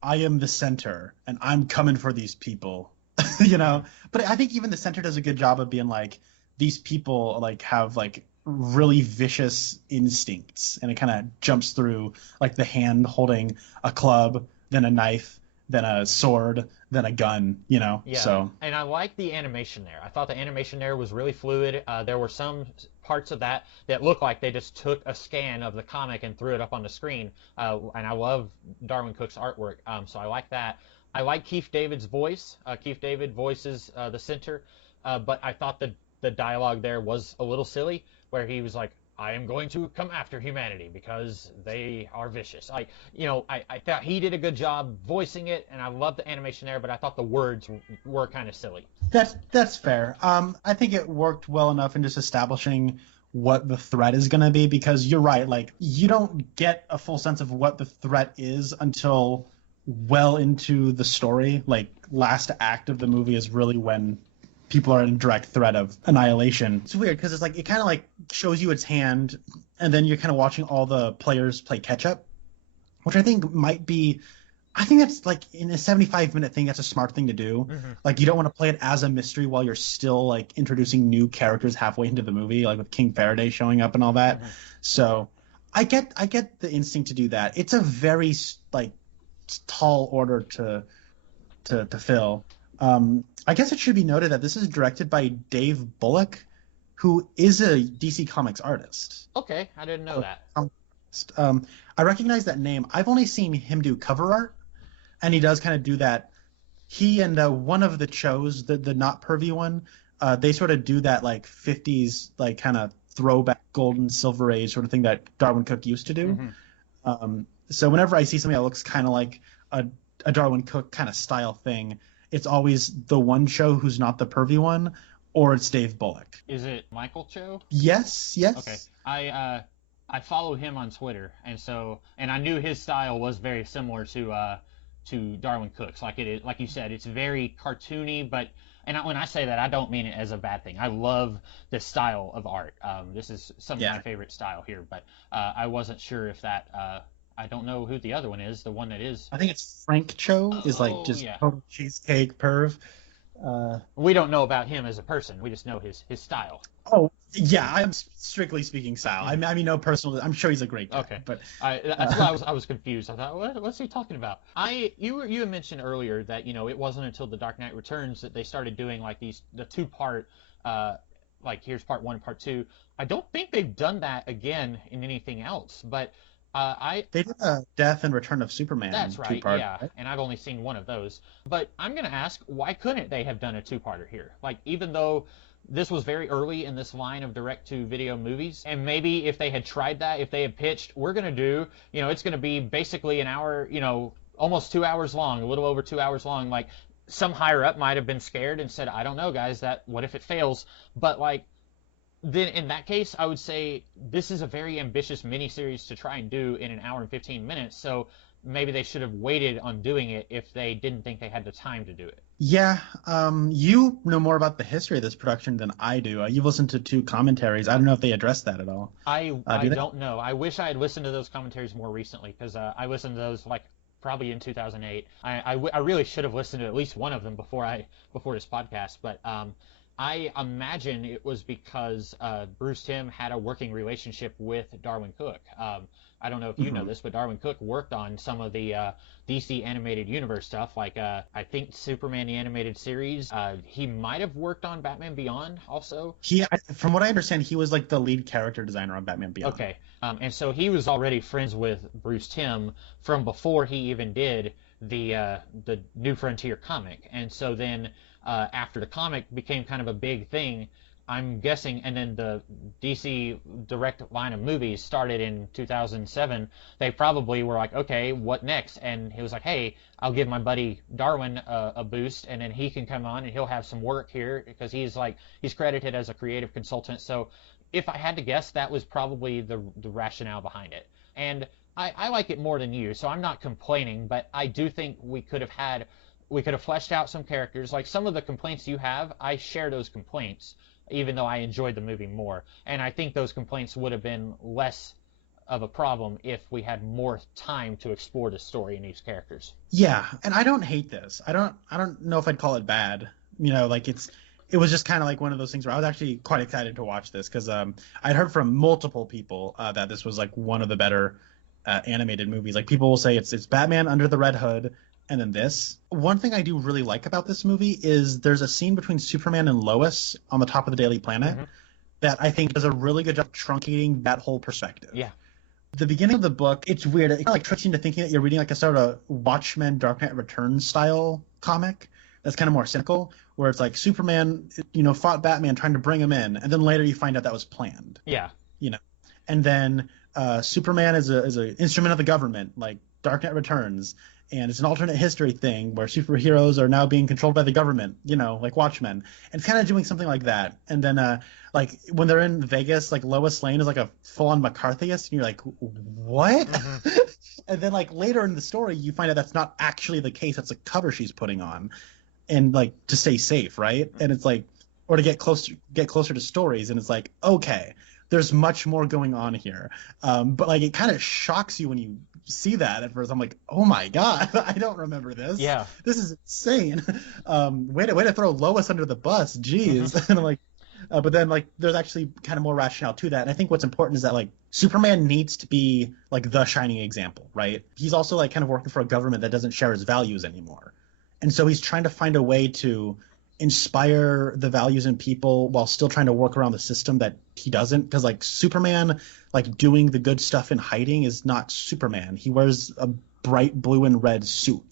I am the center and I'm coming for these people, but I think even the center does a good job of being like, these people like have like really vicious instincts, and it kind of jumps through like the hand holding a club, then a knife, then a sword, then a gun, So. And I like the animation there. I thought the animation there was really fluid. There were some parts of that look like they just took a scan of the comic and threw it up on the screen. And I love Darwin Cook's artwork, so I like that. I like Keith David's voice. Keith David voices the Center, but I thought the dialogue there was a little silly, where he was like, I am going to come after humanity because they are vicious. I thought he did a good job voicing it, and I loved the animation there, but I thought the words were kind of silly. That's fair. I think it worked well enough in just establishing what the threat is going to be, because you're right. Like, you don't get a full sense of what the threat is until well into the story. Like, last act of the movie is really when people are in direct threat of annihilation. It's weird because it's like, it kind of like shows you its hand, and then you're kind of watching all the players play catch up, which I think might be, I think that's like, in a 75-minute thing, that's a smart thing to do. Mm-hmm. Like, you don't want to play it as a mystery while you're still like introducing new characters halfway into the movie, like with King Faraday showing up and all that. Mm-hmm. So I get the instinct to do that. It's a very like tall order to fill. I guess it should be noted that this is directed by Dave Bullock, who is a DC Comics artist. Okay, I didn't know that. I recognize that name. I've only seen him do cover art, and he does kind of do that. He and one of the Chos, the not pervy one, they sort of do that like 50s, like kind of throwback golden silver age sort of thing that Darwin Cook used to do. Mm-hmm. So whenever I see something that looks kind of like a Darwin Cook kind of style thing, it's always the one Cho who's not the pervy one, or it's Dave Bullock. Is it Michael Cho? Yes. Okay. I follow him on Twitter, and I knew his style was very similar to Darwin Cook's. Like you said, it's very cartoony, but when I say that, I don't mean it as a bad thing. I love this style of art. This is some of my favorite style here, but I wasn't sure if that. I don't know who the other one is. The one that is. I think it's Frank Cho. Is like just total cheesecake perv. We don't know about him as a person. We just know his style. Oh yeah, I'm strictly speaking style. I mean, no personal. I'm sure he's a great guy. Okay. But that's why I was confused. I thought, what's he talking about? You had mentioned earlier that it wasn't until The Dark Knight Returns that they started doing like the 2-part. Like here's part 1, part 2. I don't think they've done that again in anything else, but. They did a Death and Return of Superman. That's right, 2-part, yeah. right? And I've only seen one of those. But I'm going to ask, why couldn't they have done a 2-parter here? Like, even though this was very early in this line of direct-to-video movies, and maybe if they had tried that, if they had pitched, we're going to do, it's going to be basically an hour, almost 2 hours long, a little over 2 hours long. Like, some higher up might have been scared and said, I don't know, guys, what if it fails? But, like, then in that case, I would say this is a very ambitious miniseries to try and do in an hour and 15 minutes. So maybe they should have waited on doing it if they didn't think they had the time to do it. Yeah, you know more about the history of this production than I do. You've listened to 2 commentaries. I don't know if they addressed that at all. I don't know. I wish I had listened to those commentaries more recently, because I listened to those like probably in 2008. I really should have listened to at least one of them before this podcast, but I imagine it was because Bruce Timm had a working relationship with Darwin Cook. I don't know if you know this, but Darwin Cook worked on some of the DC animated universe stuff, like I think Superman the Animated Series. He might have worked on Batman Beyond also. From what I understand, he was like the lead character designer on Batman Beyond. Okay, and so he was already friends with Bruce Timm from before he even did the New Frontier comic, and so then. After the comic became kind of a big thing, I'm guessing, and then the DC direct line of movies started in 2007, they probably were like, okay, what next? And he was like, hey, I'll give my buddy Darwin a boost, and then he can come on and he'll have some work here, because he's credited as a creative consultant. So if I had to guess, that was probably the rationale behind it. And I like it more than you, so I'm not complaining, but I do think we could have fleshed out some characters. Like some of the complaints you have, I share those complaints, even though I enjoyed the movie more. And I think those complaints would have been less of a problem if we had more time to explore the story in these characters. Yeah, and I don't hate this. I don't know if I'd call it bad. Like it was just kind of like one of those things where I was actually quite excited to watch this, because I'd heard from multiple people that this was like one of the better animated movies. Like people will say it's Batman Under the Red Hood, and then this. One thing I do really like about this movie is there's a scene between Superman and Lois on the top of the Daily Planet that I think does a really good job truncating that whole perspective. Yeah. The beginning of the book, it's weird. It kind of like tricks you into thinking that you're reading like a sort of Watchmen, Dark Knight Returns style comic. That's kind of more cynical, where it's like Superman, fought Batman trying to bring him in, and then later you find out that was planned. Yeah. And then Superman is an instrument of the government, like Dark Knight Returns, and it's an alternate history thing where superheroes are now being controlled by the government, like Watchmen. And it's kind of doing something like that. And then like when they're in Vegas, like Lois Lane is like a full-on McCarthyist, and you're like, what? Mm-hmm. And then like later in the story, you find out that's not actually the case. That's a cover she's putting on, and like to stay safe, right? And it's like, or to get closer to stories, and it's like, okay, there's much more going on here. But like it kind of shocks you when you see that at first. I'm like, oh my god, I don't remember this. Yeah. This is insane. Way to throw Lois under the bus. Jeez. And I'm like, but then like there's actually kind of more rationale to that. And I think what's important is that like Superman needs to be like the shining example, right? He's also like kind of working for a government that doesn't share his values anymore. And so he's trying to find a way to inspire the values in people while still trying to work around the system that he doesn't. Because like Superman, like doing the good stuff in hiding is not Superman. He wears a bright blue and red suit,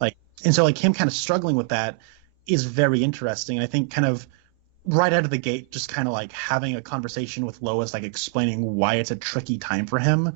like, and so like him kind of struggling with that is very interesting. And I think kind of right out of the gate, just kind of like having a conversation with Lois, like explaining why it's a tricky time for him.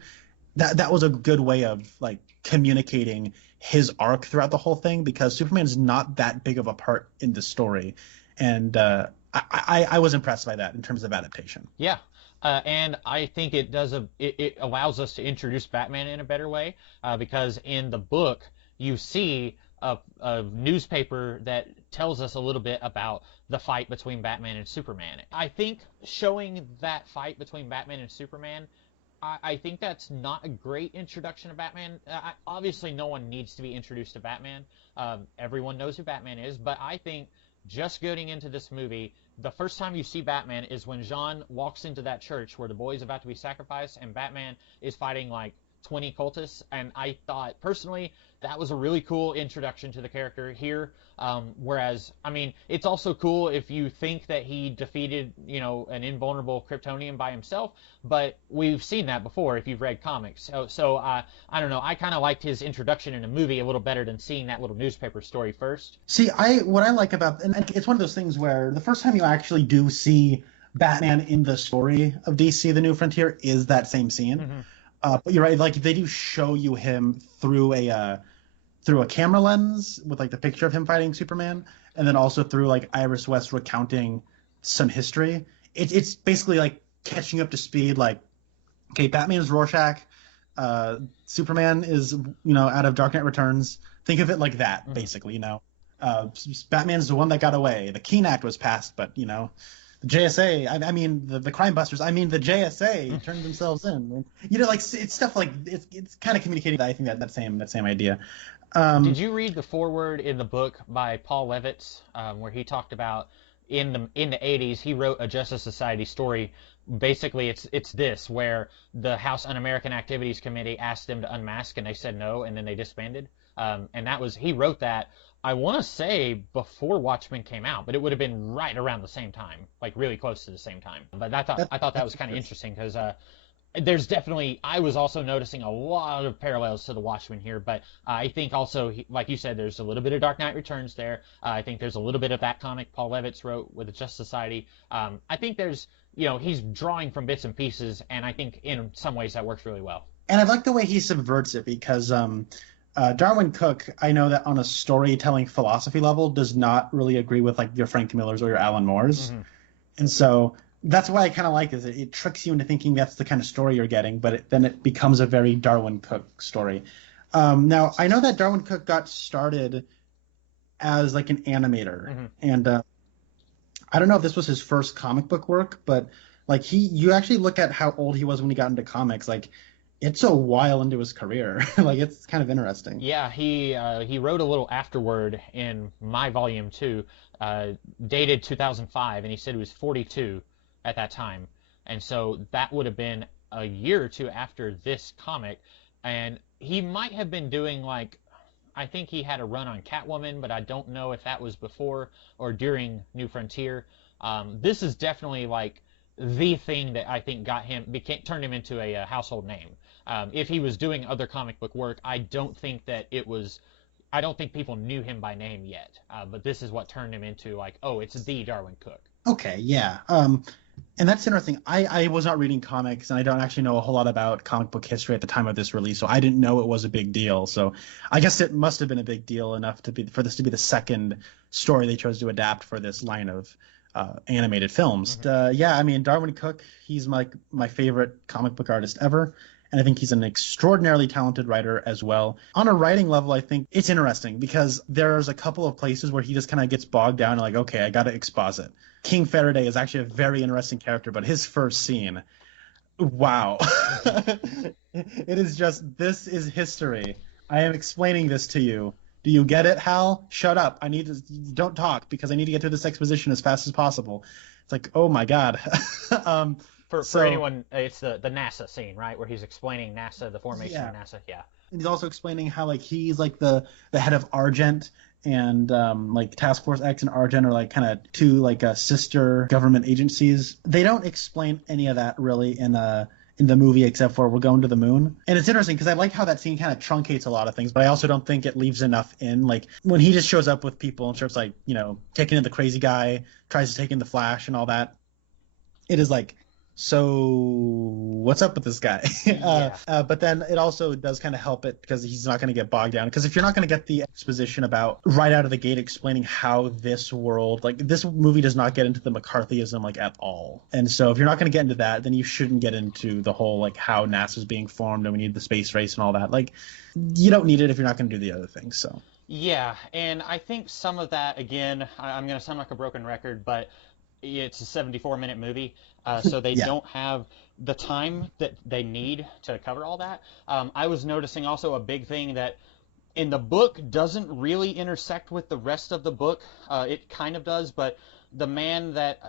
That was a good way of like communicating his arc throughout the whole thing, because Superman's not that big of a part in the story, and I was impressed by that in terms of adaptation. Yeah. And I think it allows us to introduce Batman in a better way, because in the book you see a newspaper that tells us a little bit about the fight between Batman and Superman. I think showing that fight between Batman and Superman, I think that's not a great introduction of Batman. Obviously, no one needs to be introduced to Batman. Everyone knows who Batman is, but I think just getting into this movie, the first time you see Batman is when Jean walks into that church where the boy is about to be sacrificed, and Batman is fighting like 20 cultists, and I thought personally that was a really cool introduction to the character here. Whereas, I mean, it's also cool if you think that he defeated, an invulnerable Kryptonian by himself, but we've seen that before if you've read comics. So I don't know, I kind of liked his introduction in a movie a little better than seeing that little newspaper story first. See, what I like about, and it's one of those things where the first time you actually do see Batman in the story of DC, The New Frontier, is that same scene. Mm-hmm. But you're right, like they do show you him through a camera lens with like the picture of him fighting Superman, and then also through like Iris West recounting some history. It's basically like catching up to speed. Like, okay, Batman is Rorschach, Superman is out of Dark Knight Returns. Think of it like that, basically. Batman's the one that got away. The Keene Act was passed, but the JSA, I mean the crime busters, I mean the JSA turned themselves in. Like it's stuff like it's kind of communicating that. I think that same idea. Did you read the foreword in the book by Paul Levitz, where he talked about in the 80s he wrote a Justice Society story? Basically, it's this, where the House Un-American Activities Committee asked them to unmask and they said no, and then they disbanded. And he wrote that, I want to say before Watchmen came out, but it would have been right around the same time, like really close to the same time. But I thought that was kind of interesting, because there's definitely, I was also noticing a lot of parallels to the Watchmen here, but I think also, like you said, there's a little bit of Dark Knight Returns there. I think there's a little bit of that comic Paul Levitz wrote with the Justice Society. I think there's, he's drawing from bits and pieces, and I think in some ways that works really well. And I like the way he subverts it, because Darwin Cook, I know that on a storytelling philosophy level, does not really agree with like your Frank Millers or your Alan Moores. Mm-hmm. And so that's why I kind of like it tricks you into thinking that's the kind of story you're getting, but then it becomes a very Darwin Cook story. Now, I know that Darwin Cook got started as like an animator, mm-hmm. and I don't know if this was his first comic book work, but like you actually look at how old he was when he got into comics, like it's a while into his career. Like it's kind of interesting. Yeah, he wrote a little afterword in my volume 2, dated 2005, and he said he was 42 at that time, and so that would have been a year or two after this comic, and he might have been doing like, I think he had a run on Catwoman, but I don't know if that was before or during New Frontier. This is definitely like the thing that I think turned him into a household name. If he was doing other comic book work, I don't think that it was. I don't think people knew him by name yet. But this is what turned him into like, oh, it's the Darwin Cook. Okay, yeah. And that's interesting. I was not reading comics, and I don't actually know a whole lot about comic book history at the time of this release, so I didn't know it was a big deal. So I guess it must have been a big deal enough for this to be the second story they chose to adapt for this line of animated films. Mm-hmm. Yeah, I mean, Darwin Cook, he's my favorite comic book artist ever. And I think he's an extraordinarily talented writer as well. On a writing level, I think it's interesting because there's a couple of places where he just kind of gets bogged down and like, okay, I got to exposit. King Faraday is actually a very interesting character, but his first scene, wow. It is just, this is history. I am explaining this to you. Do you get it, Hal? Shut up. Don't talk because I need to get through this exposition as fast as possible. It's like, oh my God. For anyone, it's the NASA scene, right, where he's explaining NASA, the formation of NASA. Yeah. And he's also explaining how like he's like the head of Argent, and like Task Force X and Argent are like kind of two like sister government agencies. They don't explain any of that really in the movie except for we're going to the moon. And it's interesting because I like how that scene kind of truncates a lot of things, but I also don't think it leaves enough in. Like when he just shows up with people and starts like, you know, taking in the crazy guy, tries to take in the Flash and all that. It is like, so what's up with this guy? Yeah. But then it also does kind of help it because he's not going to get bogged down. Because if you're not going to get the exposition about right out of the gate explaining how this world, like this movie does not get into the McCarthyism like at all. And so if you're not going to get into that, then you shouldn't get into the whole like how NASA's being formed and we need the space race and all that. Like you don't need it if you're not going to do the other things. So Yeah, and I think some of that, again, I'm going to sound like a broken record, but it's a 74-minute movie, so they Yeah. don't have the time that they need to cover all that. I was noticing also a big thing that in the book doesn't really intersect with the rest of the book. It kind of does, but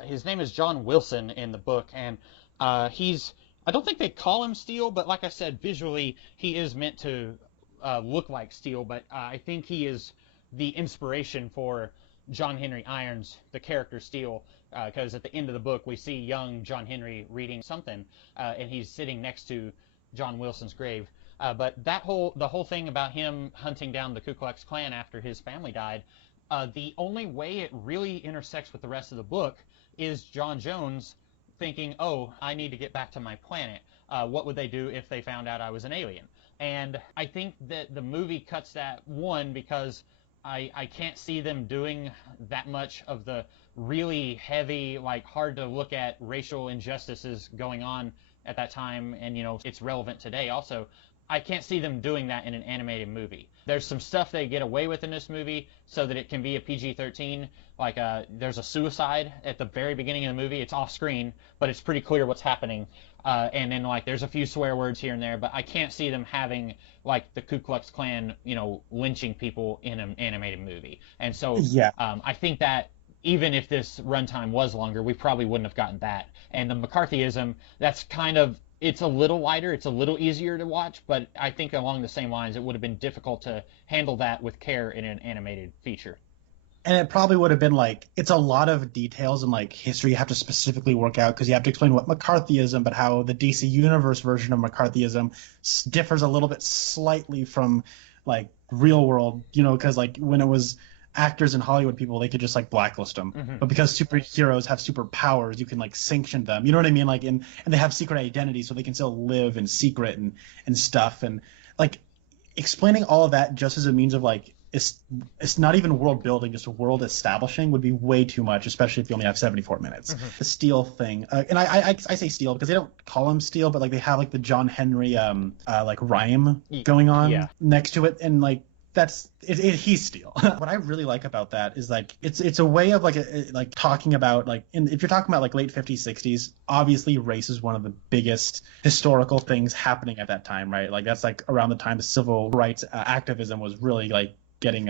his name is John Wilson in the book, and I don't think they call him Steel, but like I said, visually he is meant to look like Steel, but I think he is the inspiration for John Henry Irons, the character Steel, because at the end of the book we see young John Henry reading something, and he's sitting next to John Wilson's grave. But the whole thing about him hunting down the Ku Klux Klan after his family died, the only way it really intersects with the rest of the book is John Jones thinking, oh, I need to get back to my planet. What would they do if they found out I was an alien? And I think that the movie cuts that, one, because I can't see them doing that much of the really heavy, like hard to look at racial injustices going on at that time, and it's relevant today also. I can't see them doing that in an animated movie. There's some stuff they get away with in this movie so that it can be a PG-13. Like there's a suicide at the very beginning of the movie. It's off screen, but it's pretty clear what's happening. And then like there's a few swear words here and there, but I can't see them having like the Ku Klux Klan, lynching people in an animated movie. And so Yeah. I think that even if this runtime was longer, we probably wouldn't have gotten that. And the McCarthyism, that's kind of, it's a little lighter, it's a little easier to watch, but I think along the same lines, it would have been difficult to handle that with care in an animated feature. And it probably would have been like, it's a lot of details and like history you have to specifically work out because you have to explain what McCarthyism, but how the DC Universe version of McCarthyism differs a little bit slightly from like real world, because like when it was actors and Hollywood people, they could just like blacklist them. Mm-hmm. But because superheroes have superpowers, you can like sanction them. You know what I mean? Like, and they have secret identities, so they can still live in secret and stuff. And like explaining all of that just as a means of like, it's not even world building, just world establishing would be way too much, especially if you only have 74 minutes. Mm-hmm. The Steel thing, and I say Steel because they don't call him Steel, but like they have like the John Henry like rhyme going on next to it, and like that's it, he's Steel. What I really like about that is like it's a way of like talking about like if you're talking about like late 50s 60s, obviously race is one of the biggest historical things happening at that time, right? Like that's like around the time the civil rights activism was really like getting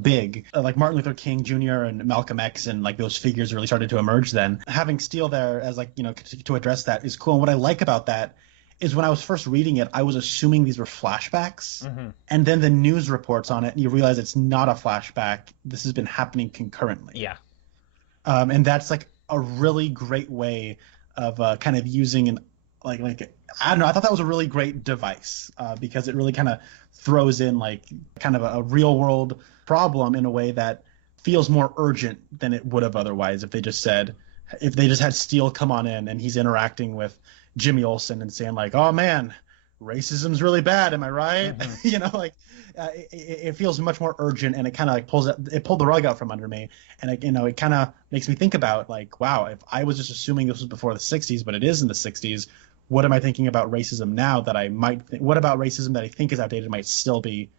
big, like Martin Luther King Jr. and Malcolm X, and like those figures really started to emerge then. Having Steel there as like to address that is cool. And what I like about that is when I was first reading it, I was assuming these were flashbacks, Mm-hmm. and then the news reports on it, and you realize it's not a flashback. This has been happening concurrently. Yeah. And that's like a really great way of kind of using an like I don't know. I thought that was a really great device because it really kind of throws in like kind of a real world problem in a way that feels more urgent than it would have otherwise if they just had Steele come on in and he's interacting with Jimmy Olsen and saying like, "Oh man, racism's really bad, am I right?" Mm-hmm. You know, like it feels much more urgent, and it kind of like pulled the rug out from under me, and it kind of makes me think about like, wow, if I was just assuming this was before the '60s, but it is in the '60s, what am I thinking about racism now that I might? What about racism that I think is outdated might still be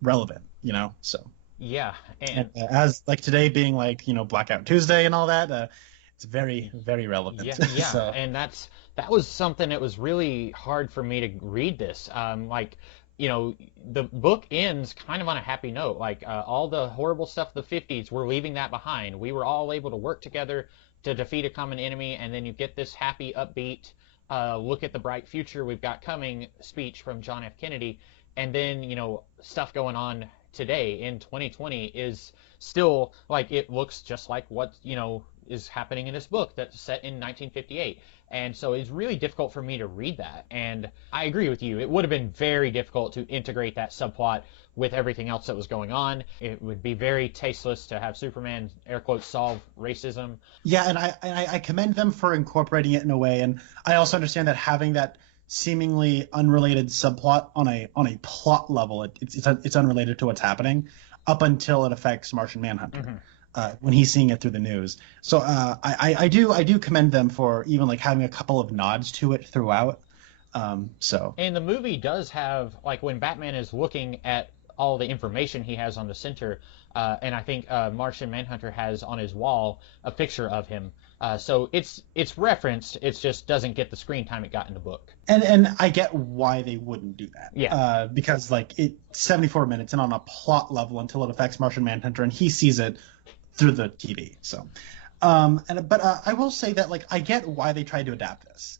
relevant? You know, so. Yeah, And and as like today being like Blackout Tuesday and all that, it's very very relevant. yeah, So and that was something that was really hard for me to read this. Like, the book ends kind of on a happy note. Like, all the horrible stuff of the '50s, we're leaving that behind. We were all able to work together to defeat a common enemy, and then you get this happy, upbeat, look at the bright future we've got coming speech from John F. Kennedy, and then stuff going on today in 2020 is still like it looks just like what is happening in this book that's set in 1958. And so it's really difficult for me to read that. And I agree with you. It would have been very difficult to integrate that subplot with everything else that was going on. It would be very tasteless to have Superman, air quotes, solve racism. yeah, and I commend them for incorporating it in a way, and I also understand that having that seemingly unrelated subplot on a plot level, it's unrelated to what's happening up until it affects Martian Manhunter. Mm-hmm. When he's seeing it through the news. So I do commend them for even like having a couple of nods to it throughout. So And the movie does have, like, when Batman is looking at all the information he has on the center, and I think Martian Manhunter has on his wall a picture of him. So it's referenced. It just doesn't get the screen time it got in the book. and I get why they wouldn't do that. Yeah. Because like it's 74 minutes and on a plot level until it affects Martian Manhunter and he sees it through the TV. So, but I will say that like I get why they tried to adapt this.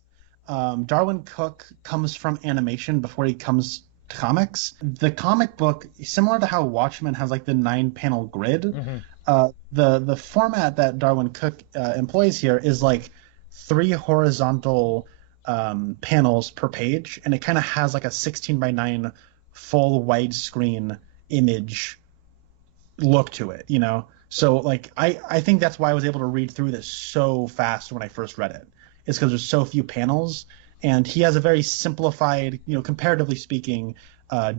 Darwin Cook comes from animation before he comes to comics. The comic book, similar to how Watchmen has like the 9-panel grid, the format that Darwin Cook employs here is like 3 horizontal panels per page, and it kind of has like a 16:9 full widescreen image look to it, So like I think that's why I was able to read through this so fast when I first read it. It's because there's so few panels, and he has a very simplified, comparatively speaking,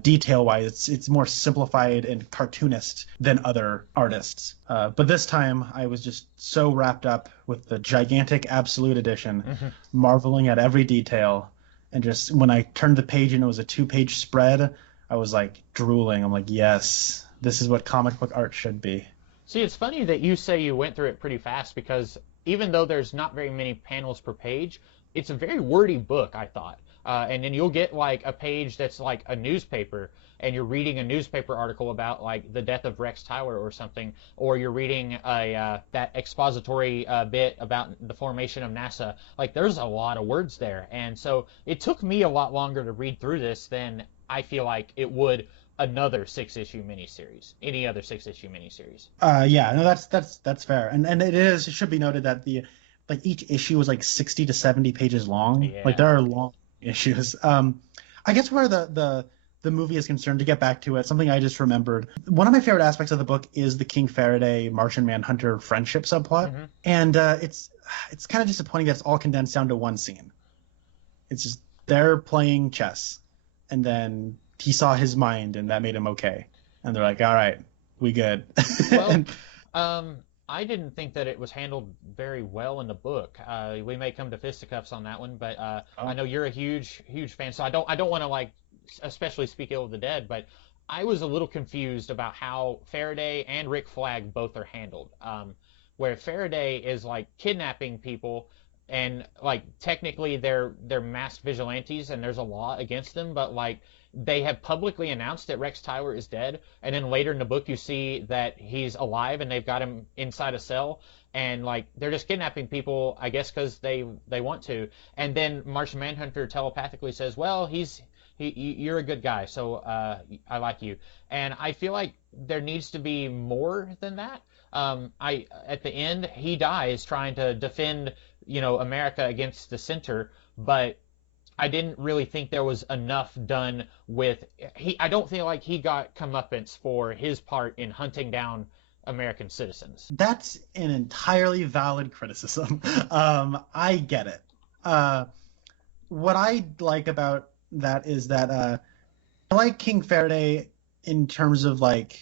detail-wise, it's more simplified and cartoonist than other artists. But this time, I was just so wrapped up with the gigantic Absolute Edition, marveling at every detail, and just when I turned the page and it was a 2-page spread, I was like drooling. I'm like, yes, this is what comic book art should be. See, it's funny that you say you went through it pretty fast because even though there's not very many panels per page, it's a very wordy book, I thought. And then you'll get like a page that's like a newspaper, and you're reading a newspaper article about like the death of Rex Tyler or something, or you're reading that expository bit about the formation of NASA. Like there's a lot of words there, and so it took me a lot longer to read through this than I feel like it would another 6-issue miniseries, any other 6-issue miniseries. Yeah, no, that's fair, and it should be noted that each issue was like 60 to 70 pages long. Yeah. Like there are long issues. I guess where the movie is concerned, to get back to it, something I just remembered. One of my favorite aspects of the book is the King Faraday Martian Manhunter friendship subplot, and it's kind of disappointing that it's all condensed down to one scene. It's just they're playing chess, and then he saw his mind, and that made him okay. And they're like, all right, we good. Well, I didn't think that it was handled very well in the book. We may come to fisticuffs on that one, but I know you're a huge fan, so I don't want to like especially speak ill of the dead, but I was a little confused about how Faraday and Rick Flagg both are handled. Where Faraday is like kidnapping people, and like technically they're masked vigilantes and there's a law against them, but like they have publicly announced that Rex Tyler is dead, and then later in the book you see that he's alive and they've got him inside a cell, and like they're just kidnapping people, I guess because they want to. And then Martian Manhunter telepathically says, well, he's You're a good guy, so I like you. And I feel like there needs to be more than that. At the end, he dies trying to defend, America against the center, but I didn't really think there was enough done with he. I don't feel like he got comeuppance for his part in hunting down American citizens. That's an entirely valid criticism. I get it. What I like about that is that I like King Faraday in terms of like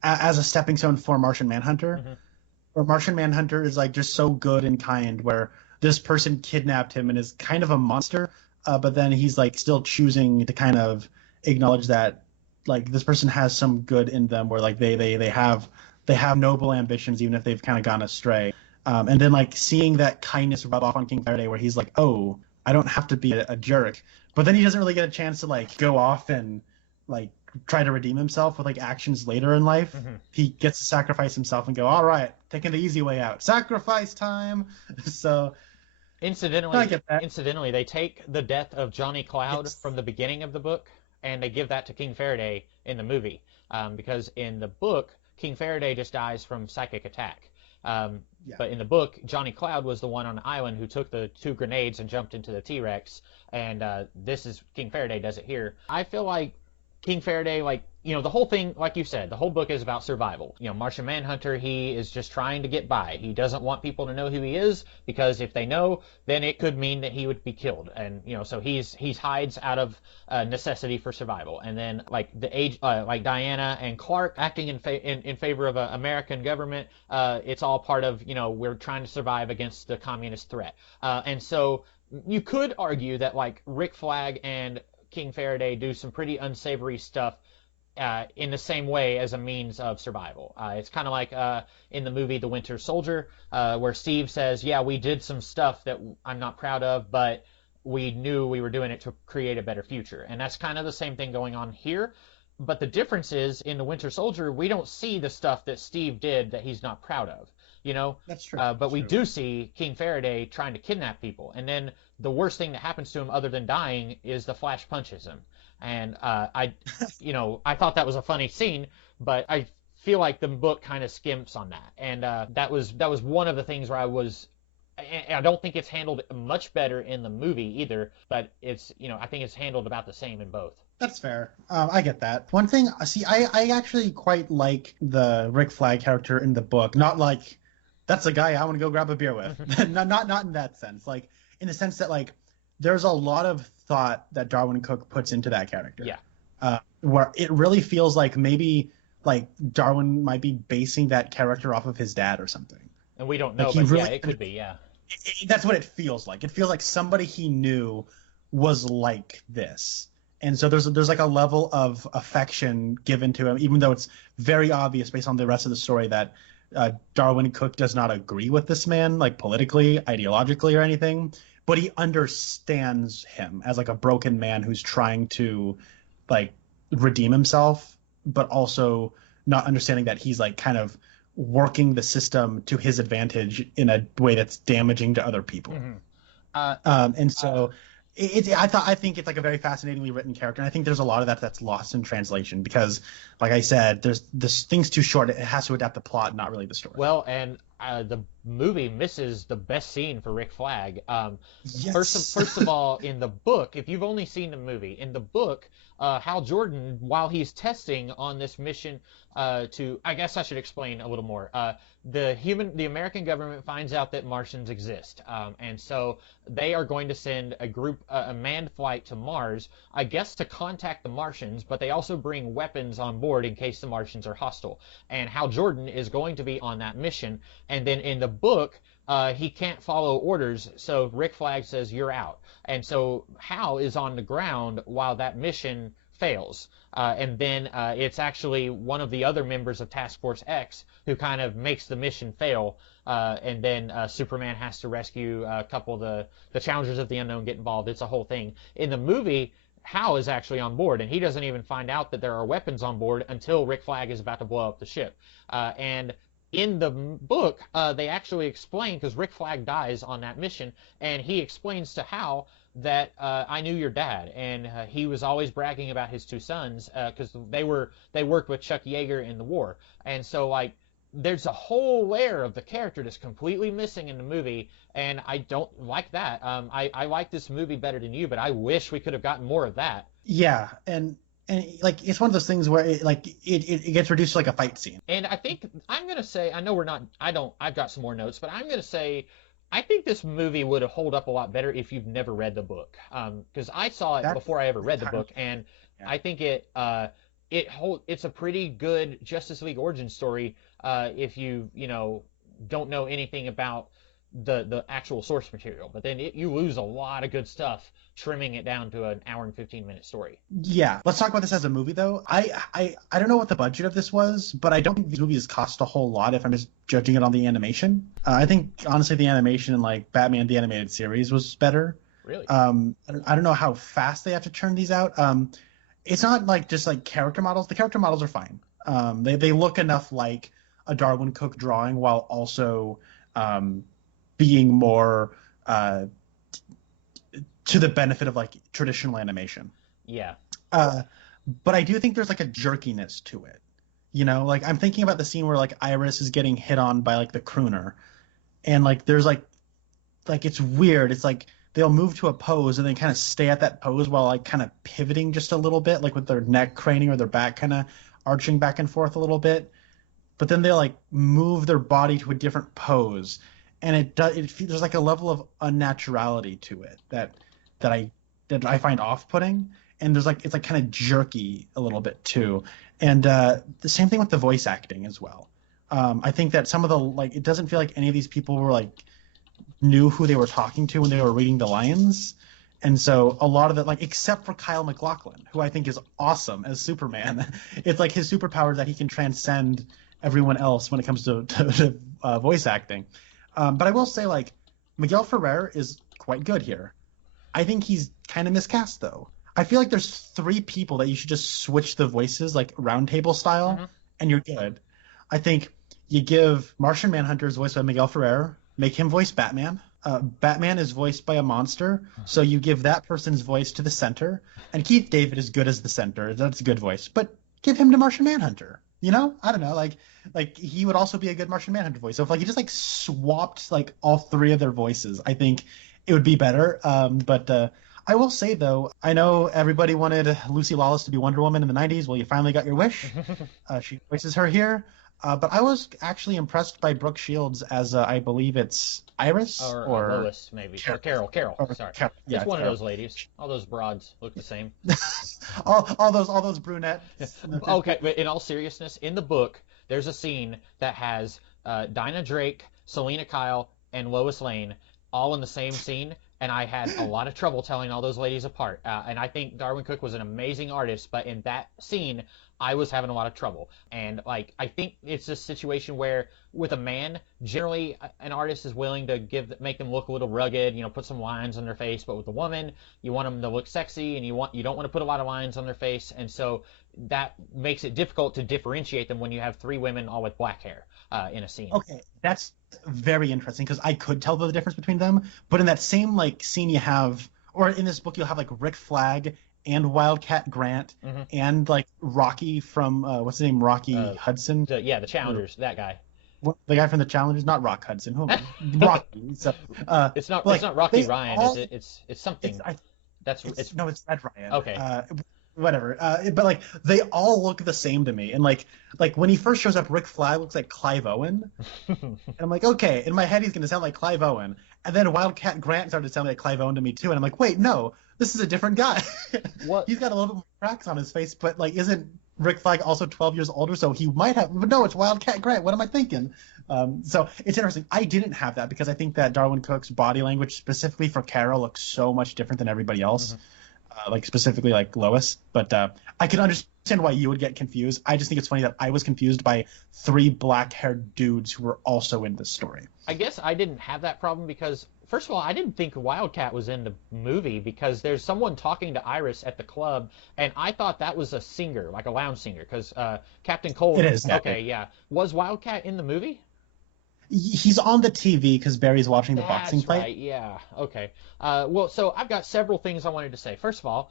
as a stepping stone for Martian Manhunter. Mm-hmm. Where Martian Manhunter is like just so good and kind, where this person kidnapped him and is kind of a monster, but then he's like still choosing to kind of acknowledge that like this person has some good in them, where like they have noble ambitions even if they've kind of gone astray. And then like seeing that kindness rub off on King Faraday, where he's like, oh, I don't have to be a jerk, but then he doesn't really get a chance to like go off and like try to redeem himself with like actions later in life. Mm-hmm. He gets to sacrifice himself and go, all right, taking the easy way out, sacrifice time. So incidentally, they take the death of Johnny Cloud from the beginning of the book and they give that to King Faraday in the movie, because in the book King Faraday just dies from psychic attack. But in the book, Johnny Cloud was the one on the island who took the 2 grenades and jumped into the T-Rex, and this is King Faraday does it here. I feel like King Faraday, like, the whole thing, like you said, the whole book is about survival. Martian Manhunter, he is just trying to get by. He doesn't want people to know who he is, because if they know, then it could mean that he would be killed. And, so he's hides out of necessity for survival. And then, like, like Diana and Clark acting in favor of an American government, it's all part of, we're trying to survive against the communist threat. And so you could argue that, like, Rick Flagg and King Faraday do some pretty unsavory stuff in the same way as a means of survival. It's kind of like in the movie The Winter Soldier, where Steve says, yeah, we did some stuff that I'm not proud of, but we knew we were doing it to create a better future. And that's kind of the same thing going on here. But the difference is, in The Winter Soldier, we don't see the stuff that Steve did that he's not proud of. That's true. But we do see King Faraday trying to kidnap people. And then the worst thing that happens to him other than dying is the Flash punches him. And I thought that was a funny scene, but I feel like the book kind of skimps on that. And that was one of the things where I don't think it's handled much better in the movie either, but it's, I think it's handled about the same in both. That's fair. I get that. One thing, see, I actually quite like the Rick Flag character in the book. Not like, that's a guy I want to go grab a beer with. not in that sense. Like, in the sense that, like, there's a lot of thought that Darwin Cook puts into that character. Yeah. Where it really feels like maybe, like, Darwin might be basing that character off of his dad or something. And we don't know, like, but really, yeah, it could be, yeah. That's what it feels like. It feels like somebody he knew was like this. And so there's like a level of affection given to him, even though it's very obvious based on the rest of the story that Darwin Cook does not agree with this man, like politically, ideologically, or anything. But he understands him as like a broken man who's trying to like redeem himself, but also not understanding that he's like kind of working the system to his advantage in a way that's damaging to other people. Mm-hmm. And so I think it's like a very fascinatingly written character, and I think there's a lot of that that's lost in translation because, like I said, there's this thing's too short. It has to adapt the plot, not really the story. Well, and the movie misses the best scene for Rick Flagg. Yes. First of all, in the book, if you've only seen the movie, in the book, Hal Jordan, while he's testing on this mission I guess I should explain a little more. The American government finds out that Martians exist, and so they are going to send a manned flight to Mars, I guess to contact the Martians, but they also bring weapons on board in case the Martians are hostile. And Hal Jordan is going to be on that mission, and then in the book, he can't follow orders, so Rick Flagg says, "You're out." And so Hal is on the ground while that mission fails. And then it's actually one of the other members of Task Force X who kind of makes the mission fail. And then Superman has to rescue a couple of the challengers of the unknown get involved. It's a whole thing. In the movie, Hal is actually on board, and he doesn't even find out that there are weapons on board until Rick Flagg is about to blow up the ship. And in the book, they actually explain, because Rick Flagg dies on that mission, and he explains to Hal that I knew your dad, and he was always bragging about his two sons because they worked with Chuck Yeager in the war, and so like there's a whole layer of the character that's completely missing in the movie, and I don't like that. I like this movie better than you, but I wish we could have gotten more of that. Yeah, and like it's one of those things where it gets reduced to like a fight scene. And I think I'm gonna say I know we're not. I don't. I've got some more notes, but I'm gonna say I think this movie would have hold up a lot better if you've never read the book. Because I saw it That's before I ever read the entirely book, and yeah. I think it's a pretty good Justice League origin story. If you don't know anything about the actual source material, but then you lose a lot of good stuff trimming it down to an hour and 15-minute story. Yeah, let's talk about this as a movie though. I don't know what the budget of this was, but I don't think these movies cost a whole lot if I'm just judging it on the animation. I think honestly the animation in like Batman the Animated Series was better. Really? I don't know how fast they have to churn these out. It's not like just like character models. The character models are fine. They look enough like a Darwin Cook drawing while also being more to the benefit of like traditional animation. Yeah. But I do think there's like a jerkiness to it. You know, like I'm thinking about the scene where like Iris is getting hit on by like the crooner, and like there's like it's weird. It's like they'll move to a pose and then kind of stay at that pose while like kind of pivoting just a little bit, like with their neck craning or their back kind of arching back and forth a little bit. But then they like move their body to a different pose, and there's like a level of unnaturality to it that I find off-putting, and there's like it's like kind of jerky a little bit too, and the same thing with the voice acting as well. I think that some of the like it doesn't feel like any of these people were like knew who they were talking to when they were reading the lines, and so a lot of it like except for Kyle MacLachlan, who I think is awesome as Superman. It's like his superpower that he can transcend everyone else when it comes to voice acting. But I will say like Miguel Ferrer is quite good here. I think he's kind of miscast though. I feel like there's three people that you should just switch the voices like round table style, Mm-hmm. and you're good. I think you give Martian Manhunter's voice by Miguel Ferrer, make him voice Batman. Batman is voiced by a monster, so you give that person's voice to the center. And Keith David is good as the center. That's a good voice, but give him to Martian Manhunter. You know, I don't know, like he would also be a good Martian Manhunter voice. So if like he just like swapped like all three of their voices, I think it would be better. But I will say though, I know everybody wanted Lucy Lawless to be Wonder Woman in the '90s. Well, you finally got your wish. She voices her here. But I was actually impressed by Brooke Shields as I believe it's Iris or Lois maybe or Carol. Sorry, yeah, it's one Carol. of those ladies. All those broads look the same. all those brunettes. Okay, but in all seriousness, in the book, there's a scene that has Dinah Drake, Selena Kyle, and Lois Lane all in the same scene, and I had a lot of trouble telling all those ladies apart. And I think Darwin Cook was an amazing artist, but in that scene, I was having a lot of trouble. And like, I think it's a situation where with a man, generally an artist is willing to make them look a little rugged, put some lines on their face. But with a woman, you want them to look sexy, and you don't want to put a lot of lines on their face. And so that makes it difficult to differentiate them when you have three women all with black hair in a scene. Okay, that's very interesting because I could tell the difference between them. But in that same like scene you have, or in this book you'll have like Rick Flagg and Wildcat Grant and like Rocky from what's his name, Rocky Hudson. The Challengers, that guy. The guy from the Challengers, not Rock Hudson. Who? Rocky. So, it's not like, Rocky Ryan, is it? It's something. It's Red Ryan. Okay. Whatever. But like they all look the same to me, and like when he first shows up, Rick Flagg looks like Clive Owen, and I'm like, okay, in my head he's gonna sound like Clive Owen, and then Wildcat Grant started to sound like Clive Owen to me too, and I'm like, wait, no, this is a different guy. What? He's got a little bit more cracks on his face, but like, isn't Rick Flagg also 12 years older? So he might have, but no, it's Wildcat Grant. What am I thinking? So it's interesting. I didn't have that because I think that Darwin Cook's body language, specifically for Carol, looks so much different than everybody else. Like specifically like Lois, but I can understand why you would get confused. I just think it's funny that I was confused by three black-haired dudes who were also in this story. I guess I didn't have that problem because, first of all, I didn't think Wildcat was in the movie because there's someone talking to Iris at the club, and I thought that was a singer, like a lounge singer, because Captain Cold. It is. Okay, yeah. Was Wildcat in the movie? He's on the TV because Barry's watching the boxing That's fight. right. Yeah. Okay. Well, so I've got several things I wanted to say. First of all,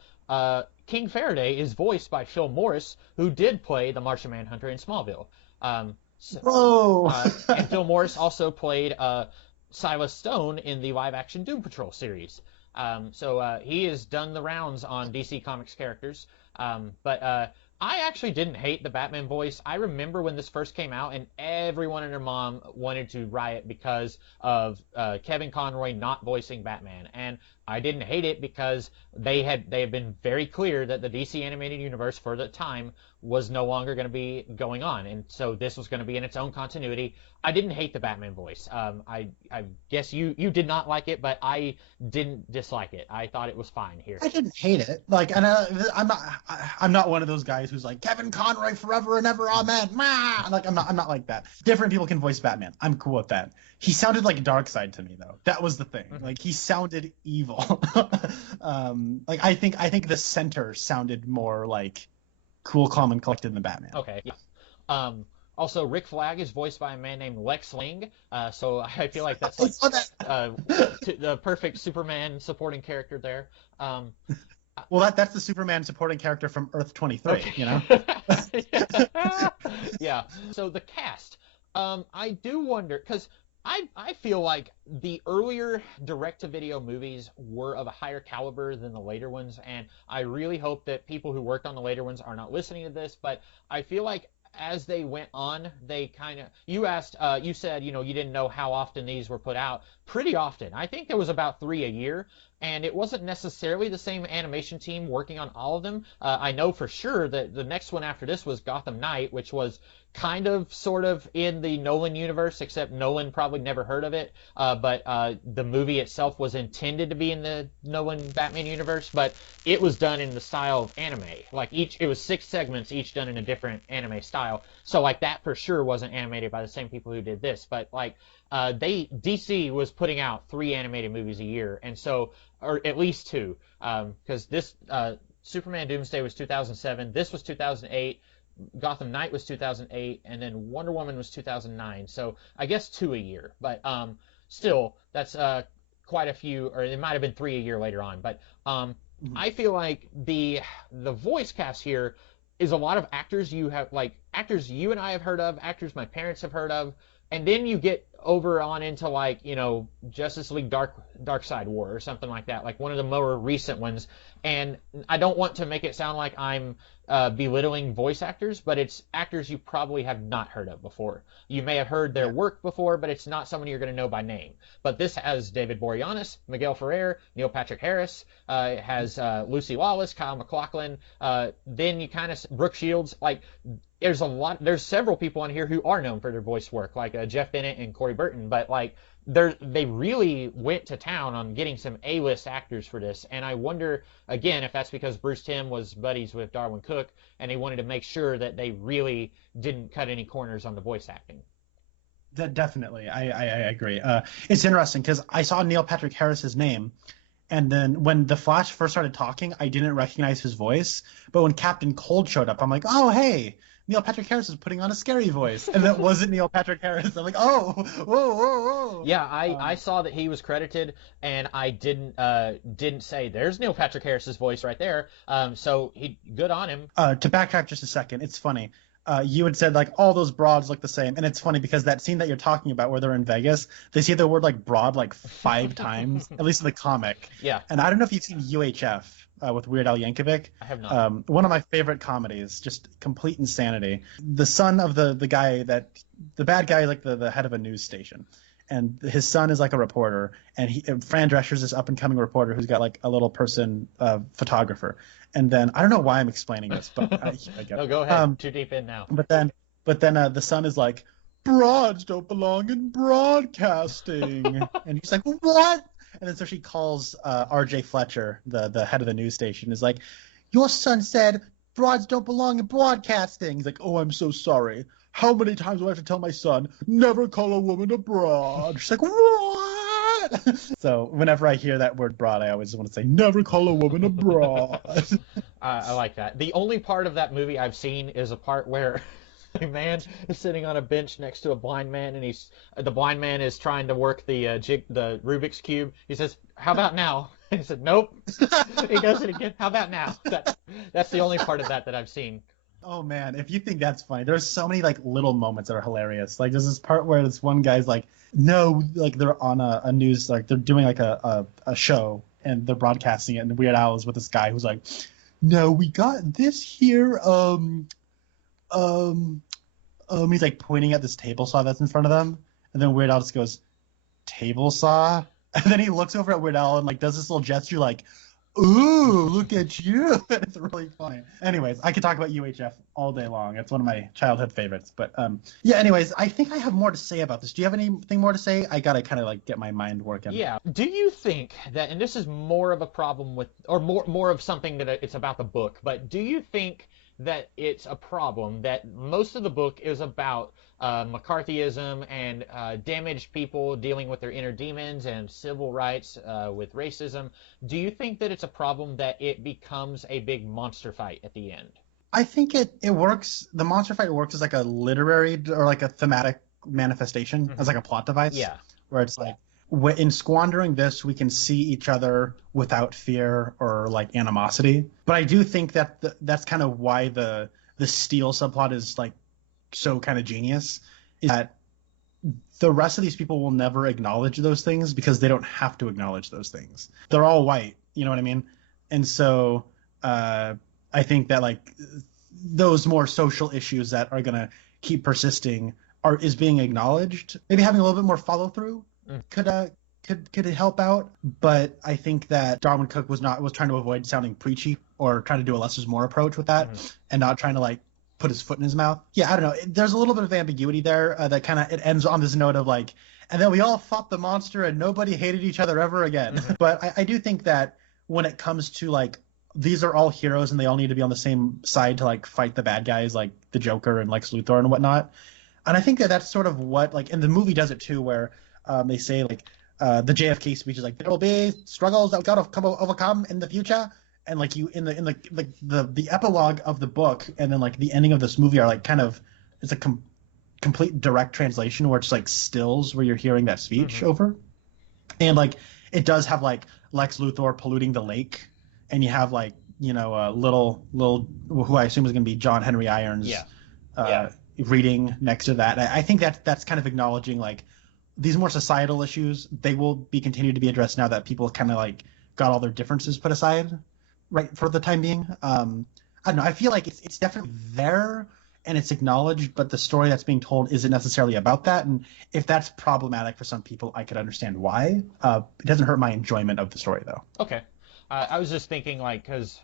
King Faraday is voiced by Phil Morris, who did play the Martian Manhunter in Smallville. So, Whoa! and Phil Morris also played Silas Stone in the live-action Doom Patrol series. So he has done the rounds on DC Comics characters. But I actually didn't hate the Batman voice. I remember when this first came out, and everyone and their mom wanted to riot because of Kevin Conroy not voicing Batman. And I didn't hate it because they had been very clear that the DC animated universe for the time was no longer going to be going on, and so this was going to be in its own continuity. I didn't hate the Batman voice. I guess you did not like it, but I didn't dislike it. I thought it was fine here. I didn't hate it. Like, and I'm not one of those guys who's like Kevin Conroy forever and ever, amen. Like, I'm not like that. Different people can voice Batman. I'm cool with that. He sounded like Darkseid to me, though. That was the thing. Like, he sounded evil. Like, I think the center sounded more like cool, calm, and collected than Batman. Okay. Yeah. Also, Rick Flagg is voiced by a man named Lex Ling, so I feel like that's like the perfect Superman supporting character there. Well, that's the Superman supporting character from Earth 23, okay. you know? Yeah. So the cast, I do wonder, because I feel like the earlier direct-to-video movies were of a higher caliber than the later ones, and I really hope that people who worked on the later ones are not listening to this, but I feel like as they went on, they kind of, you said, you didn't know how often these were put out. Pretty often. I think there was about 3 a year, and it wasn't necessarily the same animation team working on all of them. I know for sure that the next one after this was Gotham Knight, which was kind of sort of in the Nolan universe, except Nolan probably never heard of it. But the movie itself was intended to be in the Nolan Batman universe, but it was done in the style of anime. Like it was 6 segments, each done in a different anime style. So like that for sure wasn't animated by the same people who did this. But like DC was putting out 3 animated movies a year, and so, or at least 2, because this Superman Doomsday was 2007, this was 2008. Gotham Knight was 2008, and then Wonder Woman was 2009. So I guess 2 a year, but still, that's quite a few, or it might have been 3 a year later on. But I feel like the voice cast here is a lot of actors you and I have heard of, actors my parents have heard of, and then you get over on into like Justice League Darkseid War or something like that, like one of the more recent ones. And I don't want to make it sound like I'm belittling voice actors, but it's actors you probably have not heard of before. You may have heard their work before, but it's not someone you're going to know by name. But this has David Boreanaz, Miguel Ferrer, Neil Patrick Harris, it has Lucy Lawless, Kyle MacLachlan, then you kind of Brooke Shields. Like there's several people on here who are known for their voice work, like Jeff Bennett and Corey Burton, but like they really went to town on getting some A-list actors for this, and I wonder again if that's because Bruce Timm was buddies with Darwyn Cooke, and they wanted to make sure that they really didn't cut any corners on the voice acting. Definitely, I agree. It's interesting because I saw Neil Patrick Harris's name, and then when the Flash first started talking, I didn't recognize his voice. But when Captain Cold showed up, I'm like, oh hey, Neil Patrick Harris is putting on a scary voice, and that wasn't Neil Patrick Harris. I'm like, oh, whoa. Yeah, I saw that he was credited, and I didn't say there's Neil Patrick Harris's voice right there. So good on him. To backtrack just a second, it's funny. You had said like all those broads look the same, and it's funny because that scene that you're talking about where they're in Vegas, they say the word like broad like 5 times, at least in the comic. Yeah. And I don't know if you've seen UHF with Weird Al Yankovic. I have not. One of my favorite comedies, just complete insanity. The son of the bad guy, like the head of a news station. And his son is like a reporter, and Fran Drescher's this up and coming reporter who's got like a little person photographer. And then I don't know why I'm explaining this, but I get no, go ahead. Too deep in now. But then the son is like, broads don't belong in broadcasting, and he's like, what? And then so she calls R.J. Fletcher, the head of the news station, is like, your son said broads don't belong in broadcasting. He's like, oh, I'm so sorry. How many times do I have to tell my son, never call a woman a broad? She's like, what? So whenever I hear that word broad, I always want to say, never call a woman a broad. I like that. The only part of that movie I've seen is a part where A man is sitting on a bench next to a blind man, and the blind man is trying to work the Rubik's cube. He says, "How about now?" He said, "Nope." He does it again. "How about now?" That's the only part of that I've seen. Oh man, if you think that's funny, there's so many like little moments that are hilarious. Like there's this part where this one guy's like, no, like they're on a news, like they're doing like a show and they're broadcasting it, and Weird Al is with this guy who's like, no, we got this here, he's like pointing at this table saw that's in front of them, and then Weird Al just goes, table saw, and then he looks over at Weird Al and like does this little gesture like, ooh, look at you. It's really funny. Anyways, I could talk about UHF all day long. It's one of my childhood favorites. But yeah, anyways, I think I have more to say about this. Do you have anything more to say? I got to kind of like get my mind working. Yeah. Do you think that, and this is more of a problem with, or more of something that it's about the book, but do you think that it's a problem that most of the book is about McCarthyism and damaged people dealing with their inner demons and civil rights with racism? Do you think that it's a problem that it becomes a big monster fight at the end? I think it works. The monster fight works as like a literary or like a thematic manifestation, as like a plot device. Yeah. Where it's like, in squandering this, we can see each other without fear or like animosity. But I do think that that's kind of why the Steel subplot is like so kind of genius, is that the rest of these people will never acknowledge those things because they don't have to acknowledge those things. They're all white, you know what I mean? And so I think that like those more social issues that are gonna keep persisting is being acknowledged. Maybe having a little bit more follow through could it help out? But I think that Darwin Cook was trying to avoid sounding preachy or trying to do a less is more approach with that, and not trying to like put his foot in his mouth. Yeah, I don't know. There's a little bit of ambiguity there that kind of it ends on this note of like, and then we all fought the monster and nobody hated each other ever again. But I do think that when it comes to like, these are all heroes and they all need to be on the same side to like fight the bad guys like the Joker and Lex Luthor and whatnot. And I think that that's sort of what, like, and the movie does it too, where they say like the JFK speech is like, there will be struggles that we gotta overcome in the future. And like you in the epilogue of the book and then like the ending of this movie are like kind of, it's a complete direct translation where it's like stills where you're hearing that speech over. And like it does have like Lex Luthor polluting the lake, and you have like, you know, little who I assume is going to be John Henry Irons reading next to that. I think that's kind of acknowledging like these more societal issues, they will be continued to be addressed now that people kind of like got all their differences put aside, right, for the time being. I don't know. I feel like it's definitely there and it's acknowledged, but the story that's being told isn't necessarily about that. And if that's problematic for some people, I could understand why. It doesn't hurt my enjoyment of the story, though. Okay. I was just thinking, like, because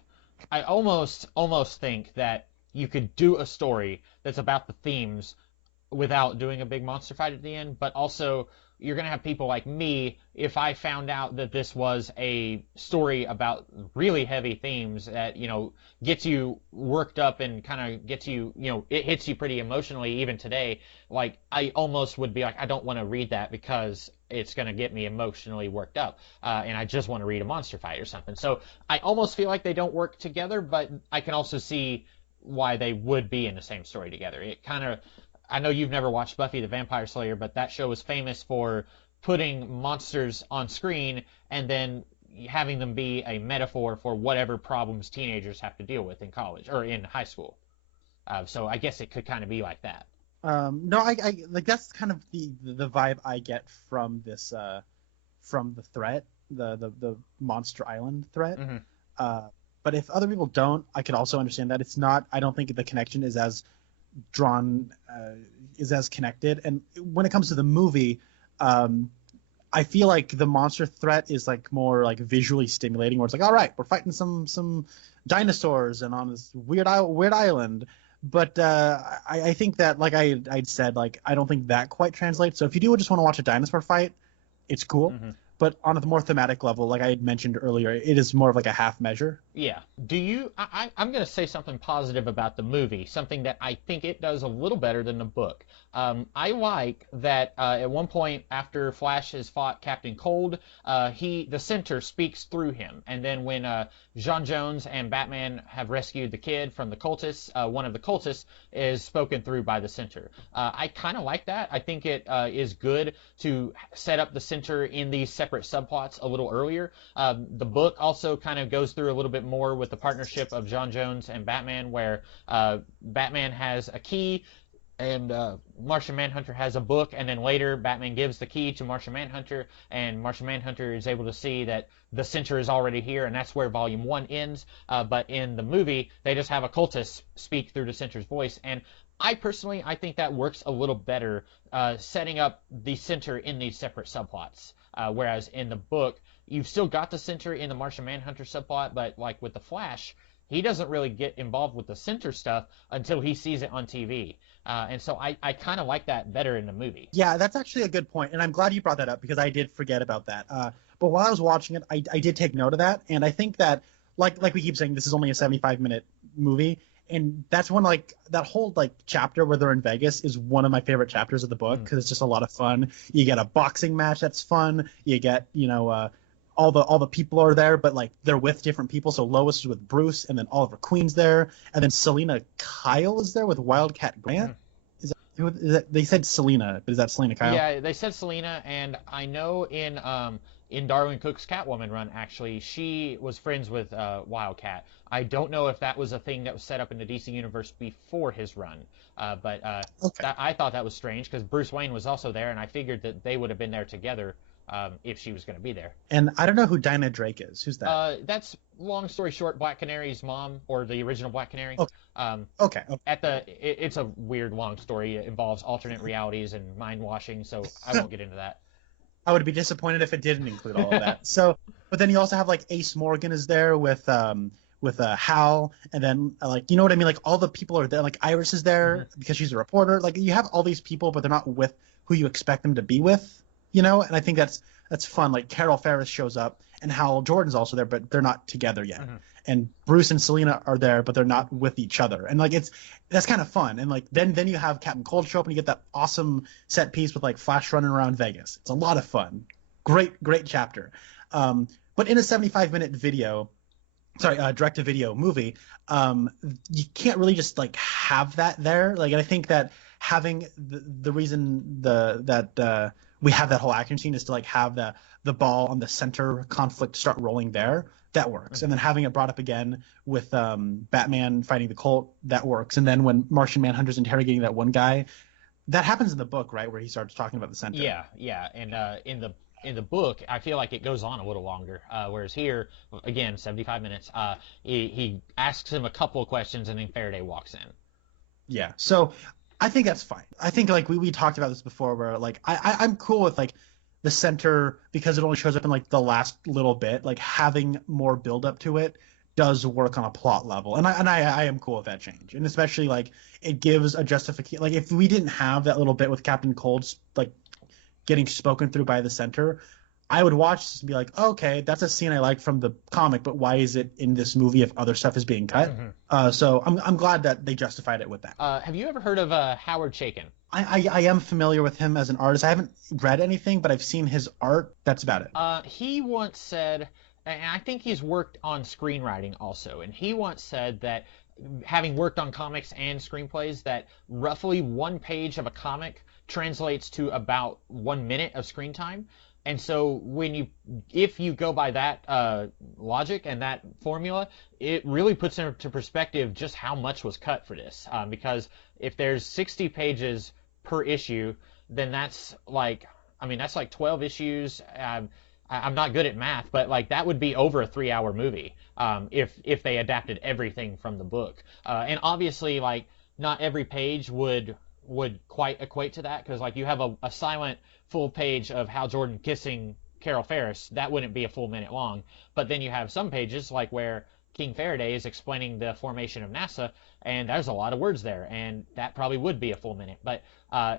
I almost think that you could do a story that's about the themes without doing a big monster fight at the end, but also you're going to have people like me, if I found out that this was a story about really heavy themes that, you know, gets you worked up and kind of gets you, you know, it hits you pretty emotionally even today, like, I almost would be like, I don't want to read that because it's going to get me emotionally worked up, and I just want to read a monster fight or something. So I almost feel like they don't work together, but I can also see why they would be in the same story together. It kind of, I know you've never watched Buffy the Vampire Slayer, but that show is famous for putting monsters on screen and then having them be a metaphor for whatever problems teenagers have to deal with in college or in high school. So I guess it could kind of be like that. No, I like that's kind of the vibe I get from this from the threat, the Monster Island threat. But if other people don't, I could also understand that. It's not, I don't think the connection is as drawn, is as connected. And when it comes to the movie, I feel like the monster threat is like more like visually stimulating, where it's like, all right, we're fighting some dinosaurs and on this weird island. But I think that, like I'd said, like I don't think that quite translates. So if you do just want to watch a dinosaur fight, it's cool. But on a more thematic level, like I had mentioned earlier, it is more of like a half measure. Yeah. Do you? I'm going to say something positive about the movie, something that I think it does a little better than the book. I like that at one point after Flash has fought Captain Cold, the Center speaks through him, and then when J'onn J'onzz and Batman have rescued the kid from the cultists, one of the cultists is spoken through by the Center. I kind of like that. I think it is good to set up the Center in these separate subplots a little earlier. The book also kind of goes through a little bit more with the partnership of J'onn J'onzz and Batman, where Batman has a key and Martian Manhunter has a book, and then later Batman gives the key to Martian Manhunter, and Martian Manhunter is able to see that the Center is already here, and that's where Volume 1 ends. But in the movie, they just have a cultist speak through the Center's voice, and I think that works a little better, setting up the Center in these separate subplots. Whereas in the book, you've still got the Center in the Martian Manhunter subplot, but like with the Flash, he doesn't really get involved with the Center stuff until he sees it on TV. And so I kind of like that better in the movie. Yeah, that's actually a good point, and I'm glad you brought that up because I did forget about that. But while I was watching it, I did take note of that, and I think that, like we keep saying, this is only a 75-minute movie, and that's when like that whole like chapter where they're in Vegas is one of my favorite chapters of the book because it's just a lot of fun. You get a boxing match that's fun. You get all the people are there, but like they're with different people. So Lois is with Bruce, and then Oliver Queen's there, and then Selina Kyle is there with Wildcat Grant. Is that, they said Selina, but is that Selina Kyle? Yeah, they said Selina, and I know in Darwin Cook's Catwoman run, actually, she was friends with Wildcat. I don't know if that was a thing that was set up in the DC universe before his run, but Okay. I thought that was strange because Bruce Wayne was also there, and I figured that they would have been there together if she was going to be there. And I don't know who Dinah Drake is. Who's that? That's long story short, Black Canary's mom, or the original Black Canary. Okay. Okay. It's a weird long story. It involves alternate realities and mind washing, so I won't get into that. I would be disappointed if it didn't include all of that. So, but then you also have like Ace Morgan is there with Hal, and then like you know what I mean. Like all the people are there. Like Iris is there because she's a reporter. Like you have all these people, but they're not with who you expect them to be with. And I think that's fun. Like Carol Ferris shows up, and Hal Jordan's also there, but they're not together yet. And Bruce and Selina are there, but they're not with each other. And like that's kind of fun. And like then you have Captain Cold show up, and you get that awesome set piece with like Flash running around Vegas. It's a lot of fun. Great chapter. But in a 75-minute direct-to-video movie, you can't really just like have that there. Like, and I think that having the reason that we have that whole action scene is to like have the ball on the Center conflict start rolling there. That works. And then having it brought up again with Batman fighting the Cult, that works. And then when Martian Manhunter's interrogating that one guy, that happens in the book, right, where he starts talking about the Center. Yeah. And in the book, I feel like it goes on a little longer. Whereas here, again, 75 minutes, he asks him a couple of questions, and then Faraday walks in. Yeah. So I think that's fine. I think like we talked about this before, where like I'm cool with like the Center because it only shows up in like the last little bit. Like having more build up to it does work on a plot level, and I am cool with that change. And especially like it gives a justification. Like if we didn't have that little bit with Captain Cold's like getting spoken through by the Center, I would watch this and be like, oh, okay, that's a scene I like from the comic, but why is it in this movie if other stuff is being cut? So I'm glad that they justified it with that. Have you ever heard of Howard Chaykin? I am familiar with him as an artist. I haven't read anything, but I've seen his art. That's about it. He once said, and I think he's worked on screenwriting also, and he once said that having worked on comics and screenplays, that roughly one page of a comic translates to about 1 minute of screen time. And so if you go by that logic and that formula, it really puts into perspective just how much was cut for this. Because if there's 60 pages per issue, then that's like 12 issues. I'm not good at math, but like that would be over a 3-hour movie if they adapted everything from the book. And obviously, like not every page would quite equate to that, because like you have a silent full page of Hal Jordan kissing Carol Ferris, that wouldn't be a full minute long. But then you have some pages like where King Faraday is explaining the formation of NASA, and there's a lot of words there, and that probably would be a full minute. But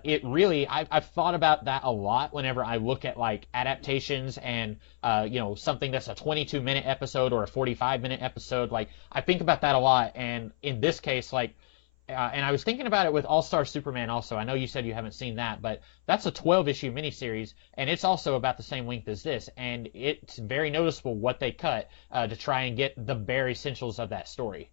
it really, I've thought about that a lot whenever I look at like adaptations and something that's a 22-minute episode or a 45-minute episode. Like I think about that a lot, and in this case, like. And I was thinking about it with All-Star Superman also. I know you said you haven't seen that, but that's a 12-issue miniseries, and it's also about the same length as this. And it's very noticeable what they cut to try and get the bare essentials of that story.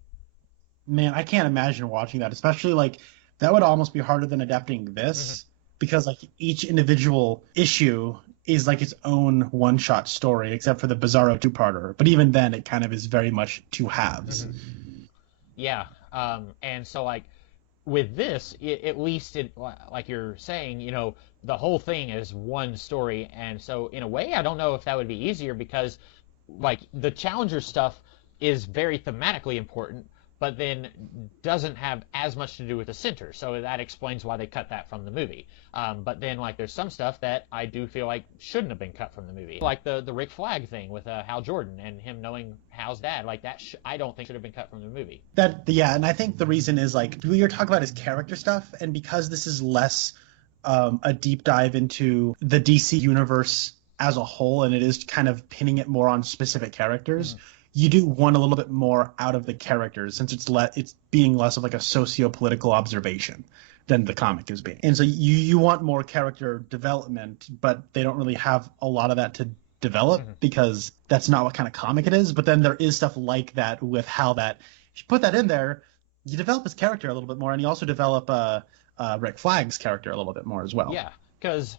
Man, I can't imagine watching that, especially like that would almost be harder than adapting this because like each individual issue is like its own one-shot story, except for the Bizarro two-parter. But even then, it kind of is very much two halves. Yeah. And so like with this, at least it, like you're saying, the whole thing is one story. And so in a way, I don't know if that would be easier because like the Challenger stuff is very thematically important, but then doesn't have as much to do with the center. So that explains why they cut that from the movie. But then like there's some stuff that I do feel like shouldn't have been cut from the movie. Like the Rick Flagg thing with Hal Jordan and him knowing Hal's dad. Like that I don't think should have been cut from the movie. Yeah, and I think the reason is like what you're talking about is character stuff, and because this is less a deep dive into the DC universe as a whole, and it is kind of pinning it more on specific characters. You do want a little bit more out of the characters since it's being less of like a socio-political observation than the comic is being. And so you want more character development, but they don't really have a lot of that to develop because that's not what kind of comic it is. But then there is stuff like that with how that if you put that in there, you develop his character a little bit more, and you also develop Rick Flagg's character a little bit more as well. Yeah, because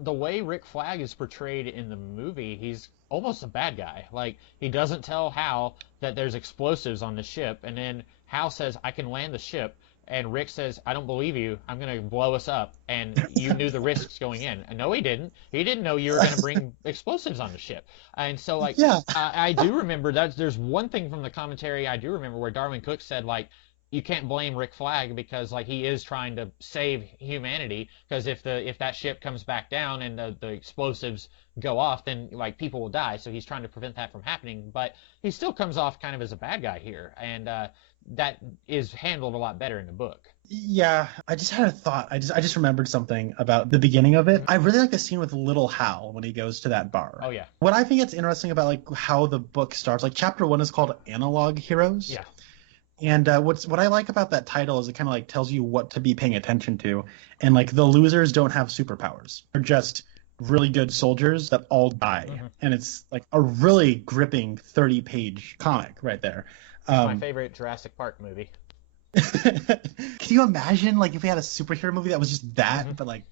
the way Rick Flagg is portrayed in the movie, he's almost a bad guy. Like, he doesn't tell Hal that there's explosives on the ship, and then Hal says, I can land the ship, and Rick says, I don't believe you, I'm going to blow us up, and you knew the risks going in. And no, he didn't. He didn't know you were going to bring explosives on the ship. And so, like, I do remember that there's one thing from the commentary I do remember where Darwin Cook said, like, you can't blame Rick Flagg because like he is trying to save humanity, because if that ship comes back down and the explosives go off, then like people will die, so he's trying to prevent that from happening. But he still comes off kind of as a bad guy here, and that is handled a lot better in the book. Yeah, I just had a thought. I just remembered something about the beginning of it. I really like the scene with little Hal when he goes to that bar. Oh yeah. What I think it's interesting about like how the book starts, like chapter 1 is called Analog Heroes. Yeah. And what I like about that title is it kind of like tells you what to be paying attention to. And like the losers don't have superpowers. They're just really good soldiers that all die. And it's like a really gripping 30-page comic right there. My favorite Jurassic Park movie. Can you imagine like if we had a superhero movie that was just that, but like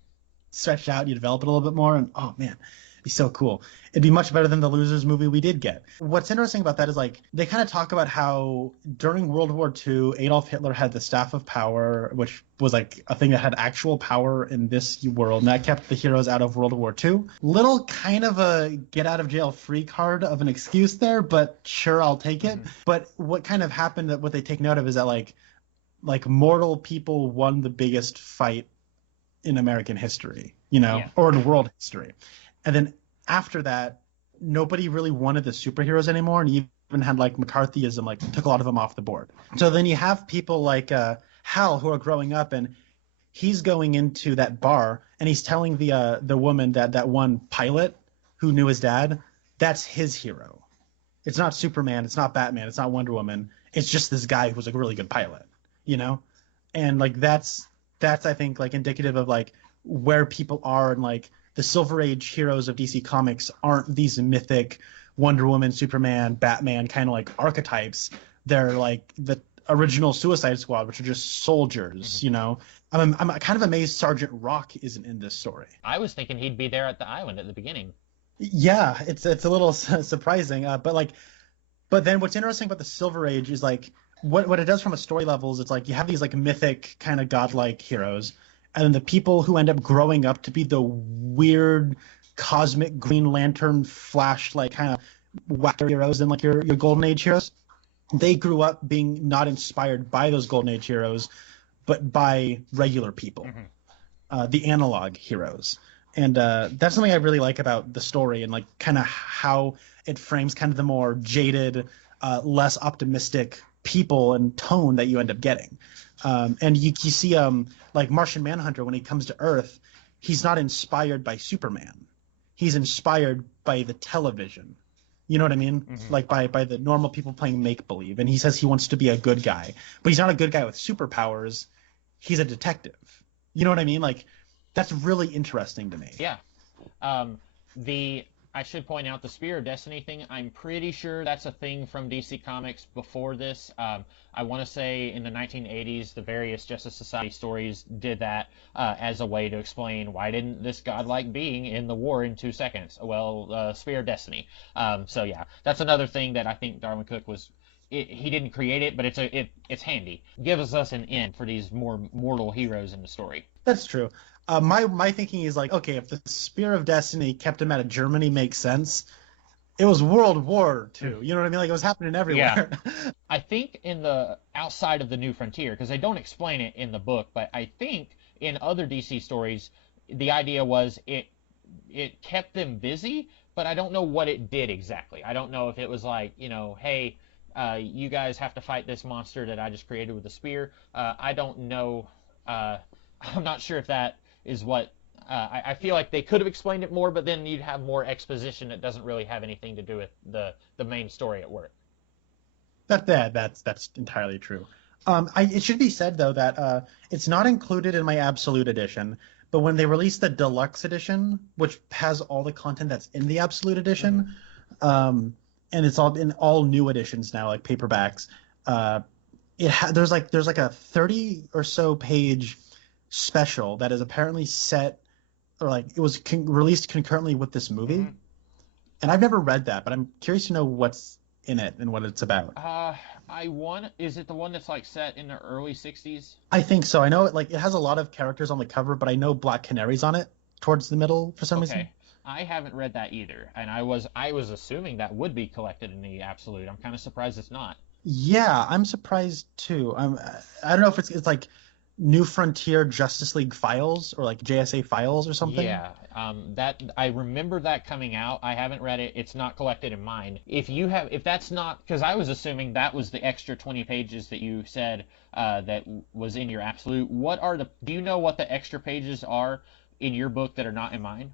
stretched out, you develop it a little bit more, and oh man, it'd be so cool. It'd be much better than the Losers movie we did get. What's interesting about that is like they kind of talk about how during World War II, Adolf Hitler had the Staff of Power, which was like a thing that had actual power in this world, and that kept the heroes out of World War II. Little kind of a get out of jail free card of an excuse there, but sure, I'll take it. But what kind of happened, that what they take note of is that like mortal people won the biggest fight in American history, or in world history. And then after that, nobody really wanted the superheroes anymore, and you even had like McCarthyism, like took a lot of them off the board. So then you have people like Hal who are growing up, and he's going into that bar, and he's telling the woman that one pilot who knew his dad, that's his hero. It's not Superman, it's not Batman, it's not Wonder Woman. It's just this guy who was like a really good pilot, and like that's I think like indicative of like where people are, and like the Silver Age heroes of DC Comics aren't these mythic Wonder Woman, Superman, Batman kind of like archetypes. They're like the original Suicide Squad, which are just soldiers, I'm kind of amazed Sergeant Rock isn't in this story. I was thinking he'd be there at the island at the beginning. Yeah, it's a little surprising, but then what's interesting about the Silver Age is like what it does from a story level is it's like you have these like mythic kind of godlike heroes, and then the people who end up growing up to be the weird cosmic Green Lantern Flash like kind of wacky heroes and like your Golden Age heroes, they grew up being not inspired by those Golden Age heroes, but by regular people, the analog heroes. And that's something I really like about the story, and like kind of how it frames kind of the more jaded, less optimistic people and tone that you end up getting. And you see like Martian Manhunter, when he comes to Earth, he's not inspired by Superman. He's inspired by the television. You know what I mean? Mm-hmm. Like by the normal people playing make-believe. And he says he wants to be a good guy. But he's not a good guy with superpowers. He's a detective. You know what I mean? Like, that's really interesting to me. Yeah. I should point out the Spear of Destiny thing. I'm pretty sure that's a thing from DC Comics before this. I want to say in the 1980s, the various Justice Society stories did that as a way to explain why didn't this godlike being end the war in 2 seconds? Well, Spear of Destiny. So yeah, that's another thing that I think Darwin Cook was. He didn't create it, but it's handy. Gives us an end for these more mortal heroes in the story. That's true. My thinking is like, okay, if the Spear of Destiny kept him out of Germany makes sense, it was World War II. You know what I mean? Like, it was happening everywhere. Yeah. I think in the outside of the New Frontier, because they don't explain it in the book, but I think in other DC stories, the idea was it kept them busy, but I don't know what it did exactly. I don't know if it was like, hey, you guys have to fight this monster that I just created with a spear. I don't know. I'm not sure if that is what I feel like they could have explained it more, but then you'd have more exposition that doesn't really have anything to do with the main story at work. That's entirely true. It should be said though that it's not included in my Absolute Edition, but when they released the Deluxe Edition, which has all the content that's in the Absolute Edition, and it's all in all new editions now, like paperbacks, there's like a 30 or so page special that is apparently set, or like it was released concurrently with this movie, and I've never read that, but I'm curious to know what's in it and what it's about. Is it the one that's like set in the early 60s? I think so. I know it has a lot of characters on the cover, but I know Black Canary's on it towards the middle for some reason. I haven't read that either, and I was assuming that would be collected in the Absolute. I'm kind of surprised it's not. Yeah, I'm surprised too. I don't know if it's like New Frontier Justice League Files or like JSA Files or something. Yeah, that I remember that coming out. I haven't read it. It's not collected in mine. If that's not, because I was assuming that was the extra 20 pages that you said that was in your Absolute. Do you know what the extra pages are in your book that are not in mine?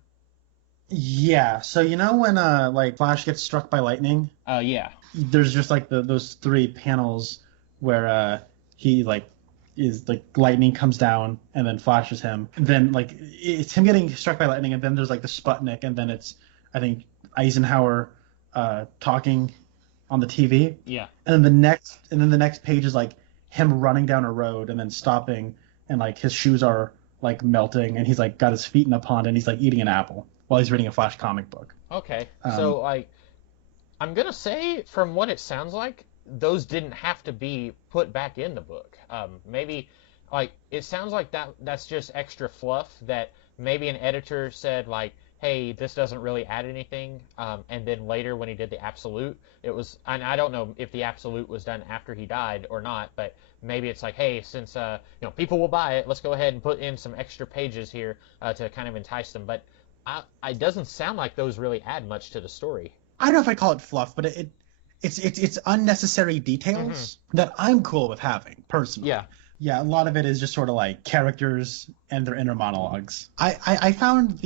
Yeah, so when like Flash gets struck by lightning? Yeah. There's just like those 3 panels where he is like lightning comes down and then flashes him. And then like it's him getting struck by lightning, and then there's like the Sputnik, and then it's I think Eisenhower talking on the TV. Yeah. And then the next page is like him running down a road and then stopping, and like his shoes are like melting, and he's like got his feet in a pond, and he's like eating an apple while he's reading a Flash comic book. Okay. So like I'm gonna say, from what it sounds like, those didn't have to be put back in the book. Maybe, like, it sounds like that's just extra fluff that maybe an editor said, like, hey, this doesn't really add anything. And then later when he did the Absolute, it was, and I don't know if the Absolute was done after he died or not, but maybe it's like, hey, since people will buy it, let's go ahead and put in some extra pages here to kind of entice them. But it doesn't sound like those really add much to the story. I don't know if I call it fluff, but it's unnecessary details that I'm cool with having personally. Yeah, a lot of it is just sort of like characters and their inner monologues. I found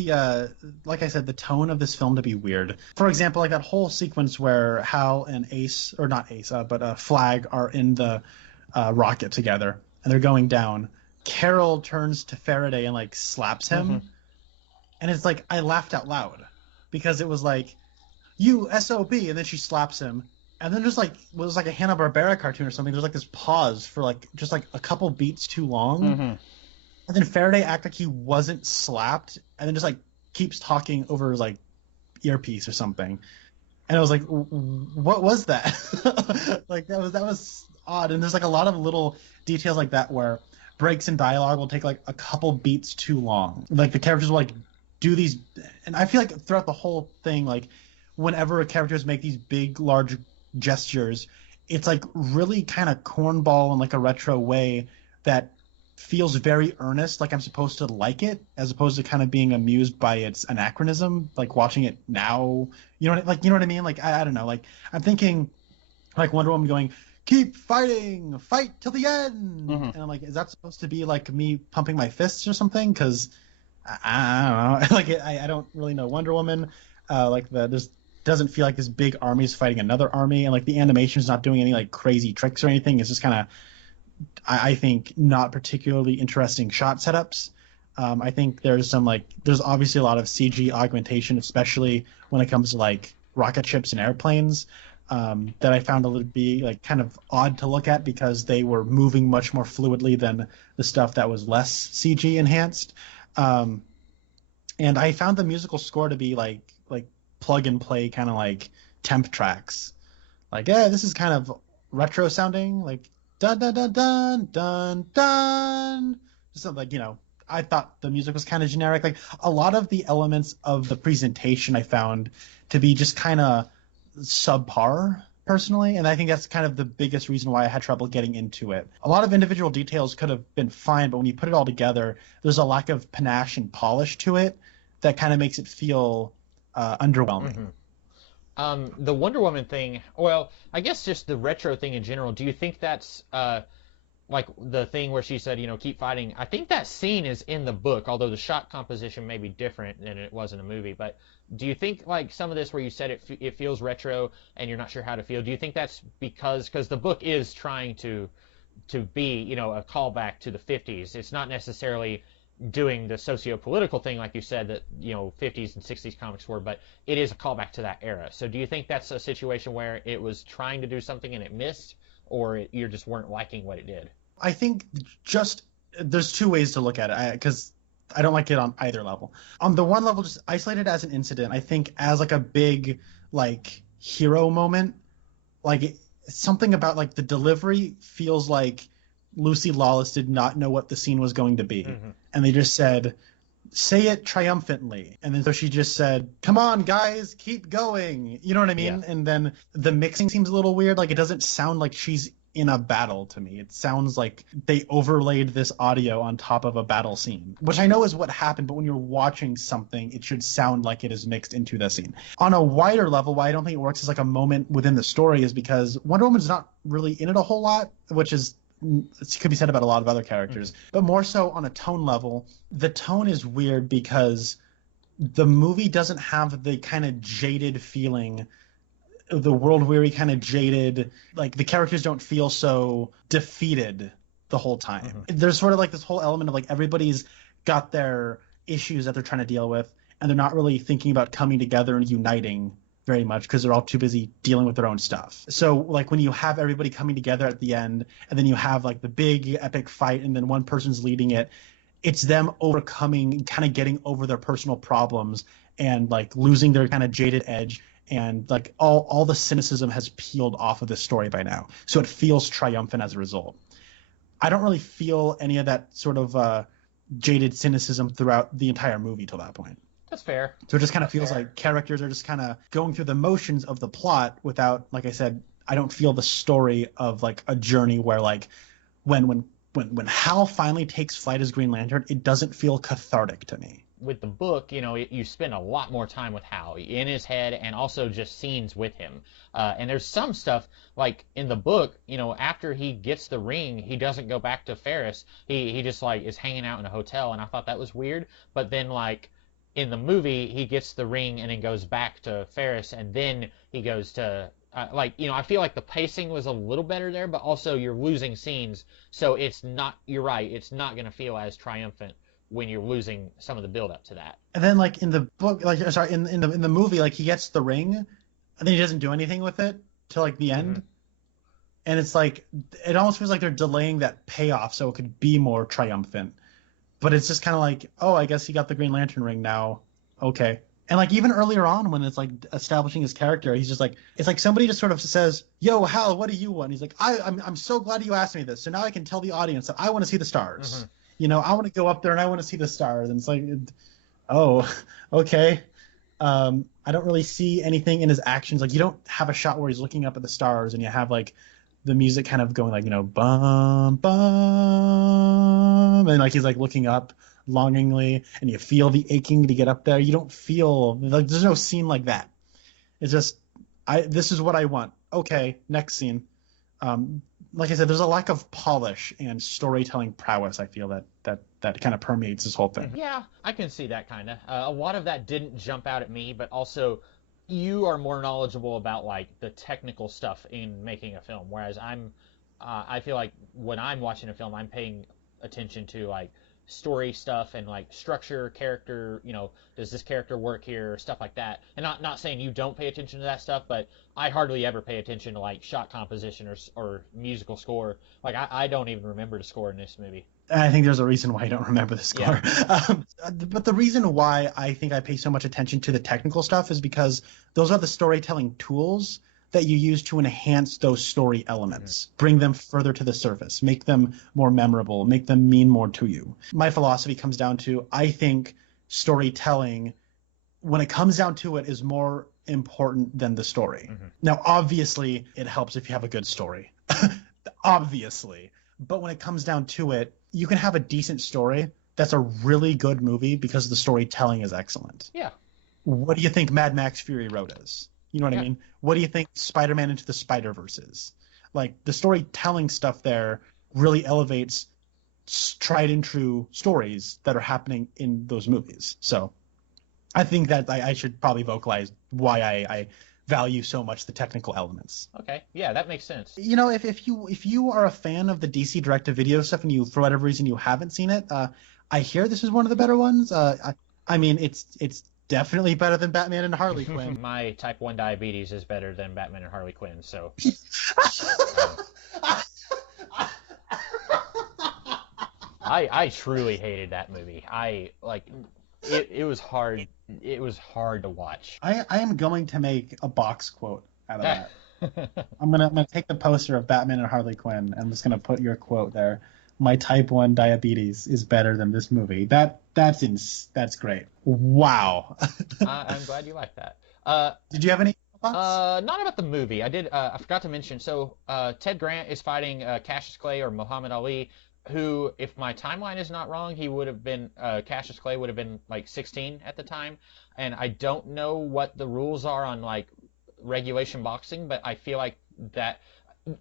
like I said, the tone of this film to be weird. For example, like that whole sequence where Hal and Ace, or not Ace, but Flagg are in the rocket together and they're going down. Carol turns to Faraday and like slaps him, and it's like I laughed out loud because it was like, you SOB, and then she slaps him. And then just like it was like a Hanna-Barbera cartoon or something. There's like this pause for like just like a couple beats too long, and then Faraday acted like he wasn't slapped, and then just like keeps talking over his like earpiece or something. And I was like, what was that? Like that was odd. And there's like a lot of little details like that where breaks in dialogue will take like a couple beats too long. Like the characters will like do these, and I feel like throughout the whole thing, like whenever characters make these big, large gestures, it's like really kind of cornball in like a retro way that feels very earnest, like I'm supposed to like it, as opposed to kind of being amused by its anachronism, like watching it now. You know what I mean? Like I don't know. Like I'm thinking like Wonder Woman going, keep fighting, fight till the end. Mm-hmm. And I'm like, is that supposed to be like me pumping my fists or something? Because I don't know. Like, I don't really know Wonder Woman. Like, there's doesn't feel like this big army is fighting another army, and like the animation is not doing any like crazy tricks or anything. It's just kind of, I think, not particularly interesting shot setups. I think there's obviously a lot of CG augmentation, especially when it comes to like rocket ships and airplanes, that I found to be like kind of odd to look at because they were moving much more fluidly than the stuff that was less CG enhanced. And I found the musical score to be like plug and play kind of like temp tracks. Like, yeah, this is kind of retro sounding, like dun dun dun dun dun dun. Just like, I thought the music was kind of generic. Like a lot of the elements of the presentation I found to be just kind of subpar personally, and I think that's kind of the biggest reason why I had trouble getting into it. A lot of individual details could have been fine, but when you put it all together, there's a lack of panache and polish to it that kind of makes it feel underwhelming. Mm-hmm. The Wonder Woman thing, well, I guess just the retro thing in general, do you think that's like the thing where she said, keep fighting? I think that scene is in the book, although the shot composition may be different than it was in the movie. But do you think like some of this where you said it feels retro and you're not sure how to feel, do you think that's because the book is trying to be, a callback to the 50s? It's not necessarily doing the socio-political thing like you said that 50s and 60s comics were, but it is a callback to that era. So do you think that's a situation where it was trying to do something and it missed, or you just weren't liking what it did? I think there's two ways to look at it, because I don't like it on either level. On the one level, just isolated as an incident, I think as like a big like hero moment, like something about like the delivery feels like Lucy Lawless did not know what the scene was going to be. Mm-hmm. And they just said, say it triumphantly. And then so she just said, come on, guys, keep going. You know what I mean? Yeah. And then the mixing seems a little weird. Like it doesn't sound like she's in a battle to me. It sounds like they overlaid this audio on top of a battle scene, which I know is what happened, but when you're watching something, it should sound like it is mixed into the scene. On a wider level, why I don't think it works as like a moment within the story is because Wonder Woman's not really in it a whole lot, which is it could be said about a lot of other characters, but more so on a tone level. The tone is weird because the movie doesn't have the kind of jaded feeling, the world-weary kind of jaded, like the characters don't feel so defeated the whole time. Mm-hmm. There's sort of like this whole element of like everybody's got their issues that they're trying to deal with, and they're not really thinking about coming together and uniting very much because they're all too busy dealing with their own stuff. So like when you have everybody coming together at the end, and then you have like the big epic fight, and then one person's leading it, it's them overcoming, kind of getting over their personal problems and like losing their kind of jaded edge, and like all the cynicism has peeled off of this story by now. So it feels triumphant as a result. I don't really feel any of that sort of jaded cynicism throughout the entire movie till that point. That's fair. So it just kind of feels like characters are just kind of going through the motions of the plot without, like I said, I don't feel the story of like a journey where like when Hal finally takes flight as Green Lantern, it doesn't feel cathartic to me. With the book, you spend a lot more time with Hal in his head and also just scenes with him. And there's some stuff like in the book, after he gets the ring, he doesn't go back to Ferris. He just like is hanging out in a hotel, and I thought that was weird. But then like in the movie, he gets the ring and then goes back to Ferris, and then he goes to I feel like the pacing was a little better there, but also you're losing scenes, so it's not. You're right. It's not going to feel as triumphant when you're losing some of the build up to that. And then like in the book, like sorry, in the movie, like he gets the ring, and then he doesn't do anything with it till like the end. Mm-hmm. And it's like it almost feels like they're delaying that payoff so it could be more triumphant. But it's just kind of like, oh, I guess he got the Green Lantern ring now. Okay. And like even earlier on when it's like establishing his character, he's just like, it's like somebody just sort of says, yo, Hal, what do you want? He's like, I'm so glad you asked me this. So now I can tell the audience that I want to see the stars. Mm-hmm. I want to go up there and I want to see the stars. And it's like, oh, okay. I don't really see anything in his actions. Like you don't have a shot where he's looking up at the stars and you have like the music kind of going like, bum, bum. And like he's like looking up longingly and you feel the aching to get up there. You don't feel like there's no scene like that. It's just, this is what I want. Okay, next scene. Like I said, there's a lack of polish and storytelling prowess. I feel that kind of permeates this whole thing. Yeah, I can see that kind of. A lot of that didn't jump out at me, but also you are more knowledgeable about like the technical stuff in making a film, whereas I feel like when I'm watching a film, I'm paying attention to like story stuff and like structure, character, does this character work here, stuff like that. And not saying you don't pay attention to that stuff, but I hardly ever pay attention to like shot composition or musical score. Like I don't even remember the score in this movie. I think there's a reason why I don't remember the score. Yeah. But the reason why I think I pay so much attention to the technical stuff is because those are the storytelling tools that you use to enhance those story elements, bring them further to the surface, make them more memorable, make them mean more to you. My philosophy comes down to, I think storytelling, when it comes down to it, is more important than the story. Now, obviously, it helps if you have a good story. Obviously. But when it comes down to it, you can have a decent story that's a really good movie because the storytelling is excellent. Yeah. What do you think Mad Max Fury Road is? You know what I mean? What do you think Spider-Man Into the Spider-Verse is? Like, the storytelling stuff there really elevates tried and true stories that are happening in those movies. So I think that I should probably vocalize why I value so much the technical elements. Okay, yeah, that makes sense. If you are a fan of the DC direct-to-video stuff and you, for whatever reason, you haven't seen it, I hear this is one of the better ones. I mean, it's definitely better than Batman and Harley Quinn. My type 1 diabetes is better than Batman and Harley Quinn, so... I truly hated that movie. It was hard. It was hard to watch. I am going to make a box quote out of that. I'm gonna take the poster of Batman and Harley Quinn, and I'm just gonna put your quote there. My type 1 diabetes is better than this movie. That's great. Wow. I'm glad you like that. Did you have any thoughts? Not about the movie. I forgot to mention. So Ted Grant is fighting Cassius Clay or Muhammad Ali, who, if my timeline is not wrong, he would have been Cassius Clay would have been like 16 at the time, and I don't know what the rules are on like regulation boxing, but I feel like that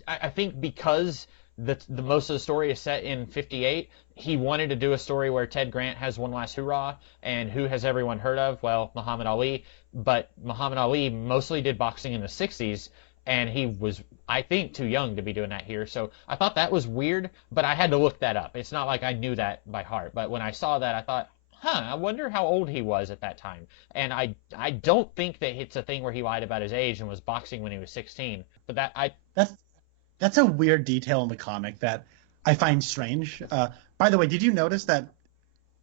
I think because the most of the story is set in 58, he wanted to do a story where Ted Grant has one last hurrah, and who has everyone heard of? Well, Muhammad Ali, but Muhammad Ali mostly did boxing in the 60s, and he was, I think, too young to be doing that here. So I thought that was weird, but I had to look that up. It's not like I knew that by heart. But when I saw that, I thought, I wonder how old he was at that time. And I don't think that it's a thing where he lied about his age and was boxing when he was 16. But that's a weird detail in the comic that I find strange. By the way, did you notice that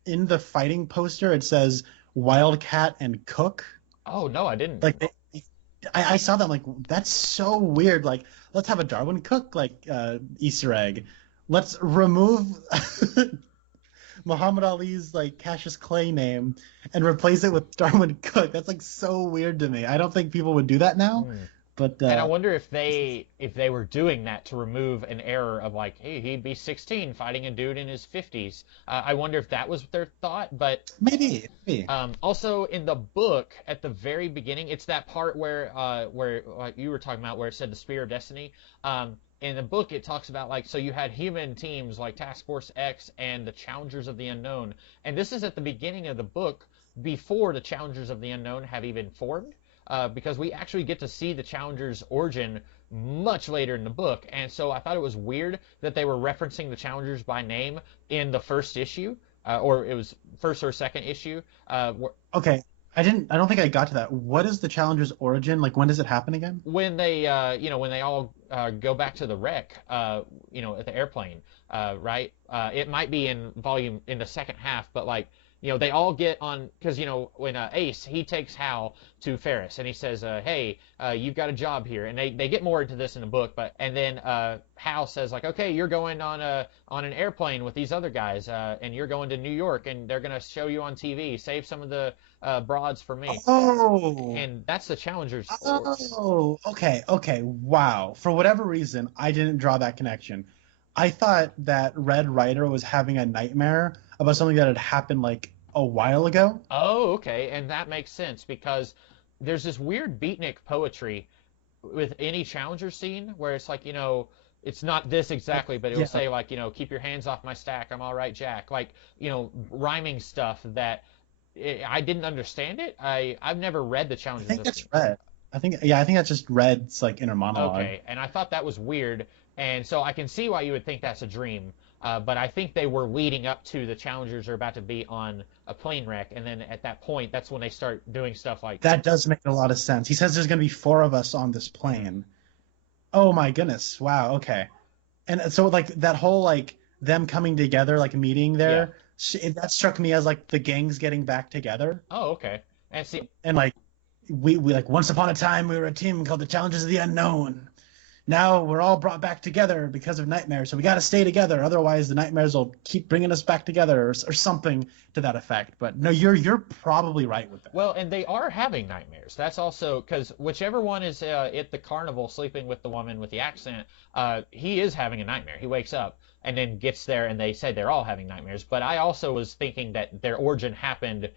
in the fighting poster it says Wildcat and Cook? Oh, no, I didn't. Like I saw that, like, that's so weird. Like, let's have a Darwin Cook Easter egg. Let's remove Muhammad Ali's like Cassius Clay name and replace it with Darwin Cook. That's like so weird to me. I don't think people would do that now. But and I wonder if they were doing that to remove an error of like, hey, he'd be 16 fighting a dude in his 50s. I wonder if that was their thought, but maybe. Also in the book at the very beginning, it's that part where like you were talking about where it said the Spear of Destiny. In the book, it talks about like, so you had human teams like Task Force X and the Challengers of the Unknown, and this is at the beginning of the book before the Challengers of the Unknown have even formed. Because we actually get to see the Challenger's origin much later in the book, and so I thought it was weird that they were referencing the Challengers by name in the first issue, or it was first or second issue. Okay, I don't think I got to that. What is the Challenger's origin? Like, when does it happen again? When they, when they all go back to the wreck, at the airplane, right? It might be in the second half, but like. They all get on, because, when Ace, he takes Hal to Ferris, and he says, hey, you've got a job here. And they get more into this in the book, and then Hal says, like, okay, you're going on an airplane with these other guys, and you're going to New York, and they're going to show you on TV. Save some of the broads for me. Oh. And that's the Challenger's. Oh, okay, wow. For whatever reason, I didn't draw that connection. I thought that Red Ryder was having a nightmare about something that had happened like a while ago. Oh, okay, and that makes sense because there's this weird beatnik poetry with any Challenger scene where it's like, it's not this exactly, but it'll Yeah, say like, keep your hands off my stack. I'm all right, Jack. Like, rhyming stuff that I didn't understand it. I've never read the I challenges think of. that's Red. I think that's just Red's like inner monologue. Okay, and I thought that was weird, and so I can see why you would think that's a dream. But I think they were leading up to the challengers are about to be on a plane wreck, and then at that point, that's when they start doing stuff like. That does make a lot of sense. He says there's going to be 4 of us on this plane. Oh my goodness! Wow. Okay. And so like that whole like them coming together, like meeting Yeah. there, that struck me as like the gangs getting back together. Oh, okay. And see, And like we like once upon a time we were a team called the Challengers of the Unknown. Now we're all brought back together because of nightmares, so we got to stay together. Otherwise, the nightmares will keep bringing us back together, or something to that effect. But no, you're probably right with that. well, and they are having nightmares. That's also because whichever one is at the carnival sleeping with the woman with the accent, he is having a nightmare. He wakes up and then gets there, and they say they're all having nightmares. But I also was thinking that their origin happened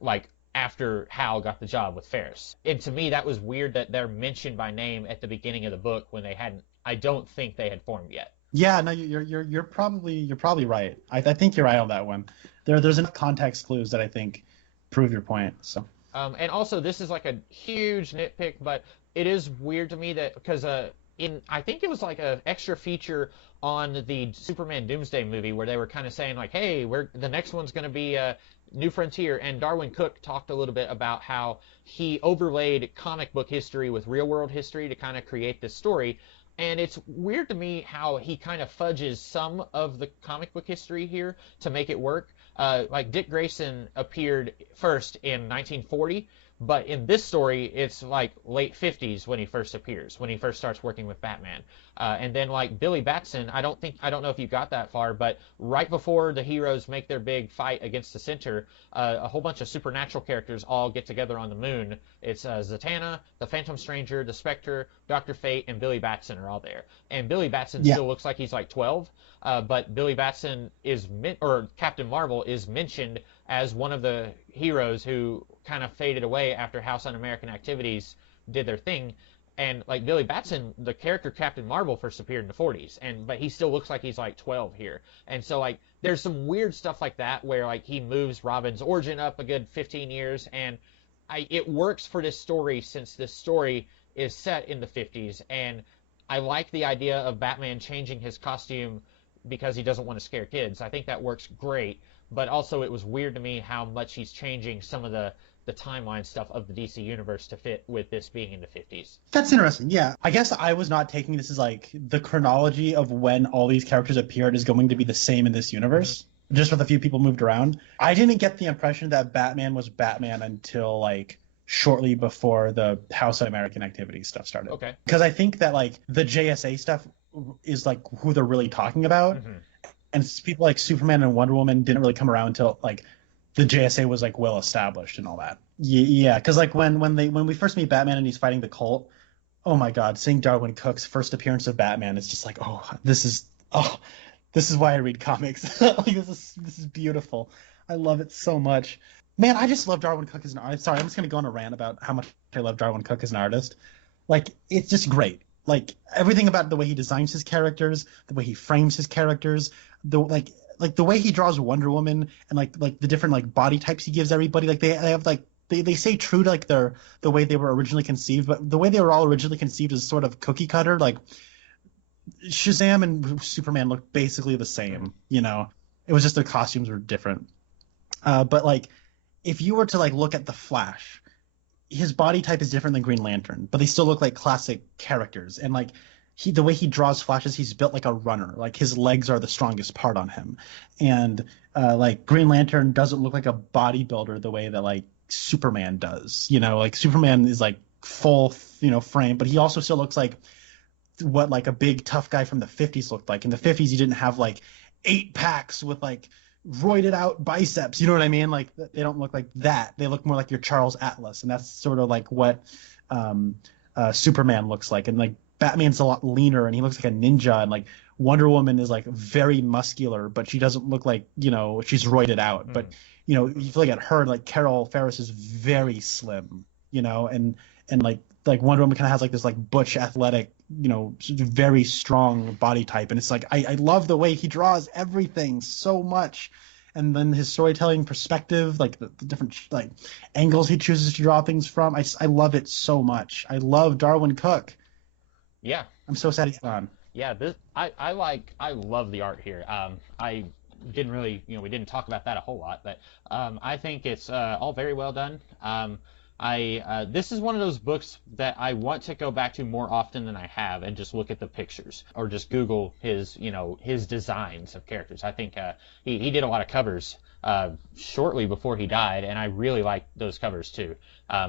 like after Hal got the job with Ferris. And to me, that was weird that they're mentioned by name at the beginning of the book when they hadn't. I don't think they had formed yet. Yeah, no, you're probably right. I think you're right on that one. There's enough context clues that I think prove your point. So And also, this is like a huge nitpick, but it is weird to me that because I think it was like an extra feature on the Superman Doomsday movie where they were kind of saying like, hey, the next one's going to be New Frontier, and Darwin Cook talked a little bit about how he overlaid comic book history with real world history to kind of create this story. And it's weird to me how he kind of fudges some of the comic book history here to make it work. Like Dick Grayson appeared first in 1940, but in this story, it's like late 50s when he first appears, when he first starts working with Batman. And then like Billy Batson, I don't know if you got that far, but right before the heroes make their big fight against the Center, a whole bunch of supernatural characters all get together on the moon. It's Zatanna, the Phantom Stranger, the Spectre, Dr. Fate, and Billy Batson are all there. And Billy Batson still looks like he's like 12, but Billy Batson or Captain Marvel is mentioned as one of the heroes who kind of faded away after House Un-American Activities did their thing. And like Billy Batson, the character Captain Marvel first appeared in the 40s, but he still looks like he's like 12 here. And so like there's some weird stuff like that where like he moves Robin's origin up a good 15 years, and it works for this story since this story is set in the 50s, and I like the idea of Batman changing his costume because he doesn't want to scare kids. I think that works great, but also it was weird to me how much he's changing some of the timeline stuff of the DC universe to fit with this being in the 50s. that's interesting. Yeah, I guess I was not taking this as like the chronology of when all these characters appeared is going to be the same in this universe. Mm-hmm. Just with a few people moved around. I didn't get the impression that Batman was Batman until like shortly before the House Un-American Activity stuff started. Okay. Because I think that like the JSA stuff is like who they're really talking about. Mm-hmm. And people like Superman and Wonder Woman didn't really come around until like the JSA was like well established and all that. Yeah, because like when we first meet Batman and he's fighting the cult, oh my God, seeing Darwin Cook's first appearance of Batman is just like, this is why I read comics. Like this is beautiful. I love it so much. Man, I just love Darwin Cook as an artist. Sorry, I'm just gonna go on a rant about how much I love Darwin Cook as an artist. Like it's just great. Like everything about the way he designs his characters, the way he frames his characters, like the way he draws Wonder Woman and like the different like body types he gives everybody. Like they have like they stay true to like the way they were originally conceived, but the way they were all originally conceived is sort of cookie cutter. Like Shazam and Superman looked basically the same, you know. It was just their costumes were different. But like if you were to like look at the Flash, his body type is different than Green Lantern, but they still look like classic characters. And like the way he draws Flashes, he's built like a runner. Like his legs are the strongest part on him. And like Green Lantern doesn't look like a bodybuilder the way that like Superman does. You know, like Superman is like full, frame, but he also still looks like what like a big tough guy from the 50s looked like. In the 50s, he didn't have like 8 packs with like roided out biceps. You know what I mean? Like they don't look like that. They look more like your Charles Atlas, and that's sort of like what Superman looks like. And like Batman's a lot leaner and he looks like a ninja, and like Wonder Woman is like very muscular, but she doesn't look like, she's roided out. But if you look at her, like Carol Ferris is very slim. and like Wonder Woman kind of has like this like butch athletic, very strong body type, and it's like I love the way he draws everything so much, and then his storytelling perspective, like the different like angles he chooses to draw things from. I love it so much. I love Darwin Cook. Yeah. I'm so sad he's gone. Yeah, I love the art here. I didn't really, we didn't talk about that a whole lot, but I think it's all very well done. This is one of those books that I want to go back to more often than I have and just look at the pictures or just Google his designs of characters. I think he did a lot of covers shortly before he died, and I really like those covers too.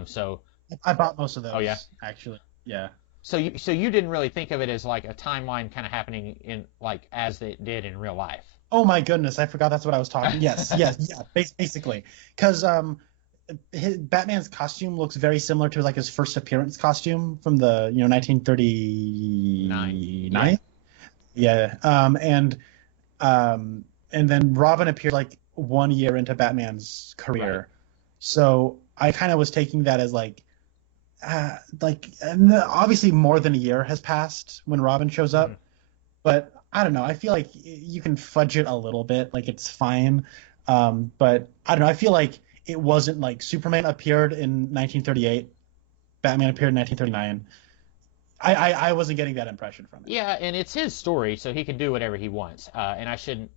So I bought most of those. Oh yeah, actually, yeah. So you didn't really think of it as like a timeline kind of happening in like as it did in real life. Oh my goodness, I forgot that's what I was talking. Yes, yes, yeah, basically, because Batman's costume looks very similar to like his first appearance costume from the 1939. Yeah, and then Robin appeared like 1 year into Batman's career, Right. so I kind of was taking that as and obviously more than a year has passed when Robin shows up, but I don't know. I feel like you can fudge it a little bit, like it's fine. But I don't know. I feel like it wasn't like Superman appeared in 1938, Batman appeared in 1939. I wasn't getting that impression from it. Yeah, and it's his story, so he can do whatever he wants. And I shouldn't,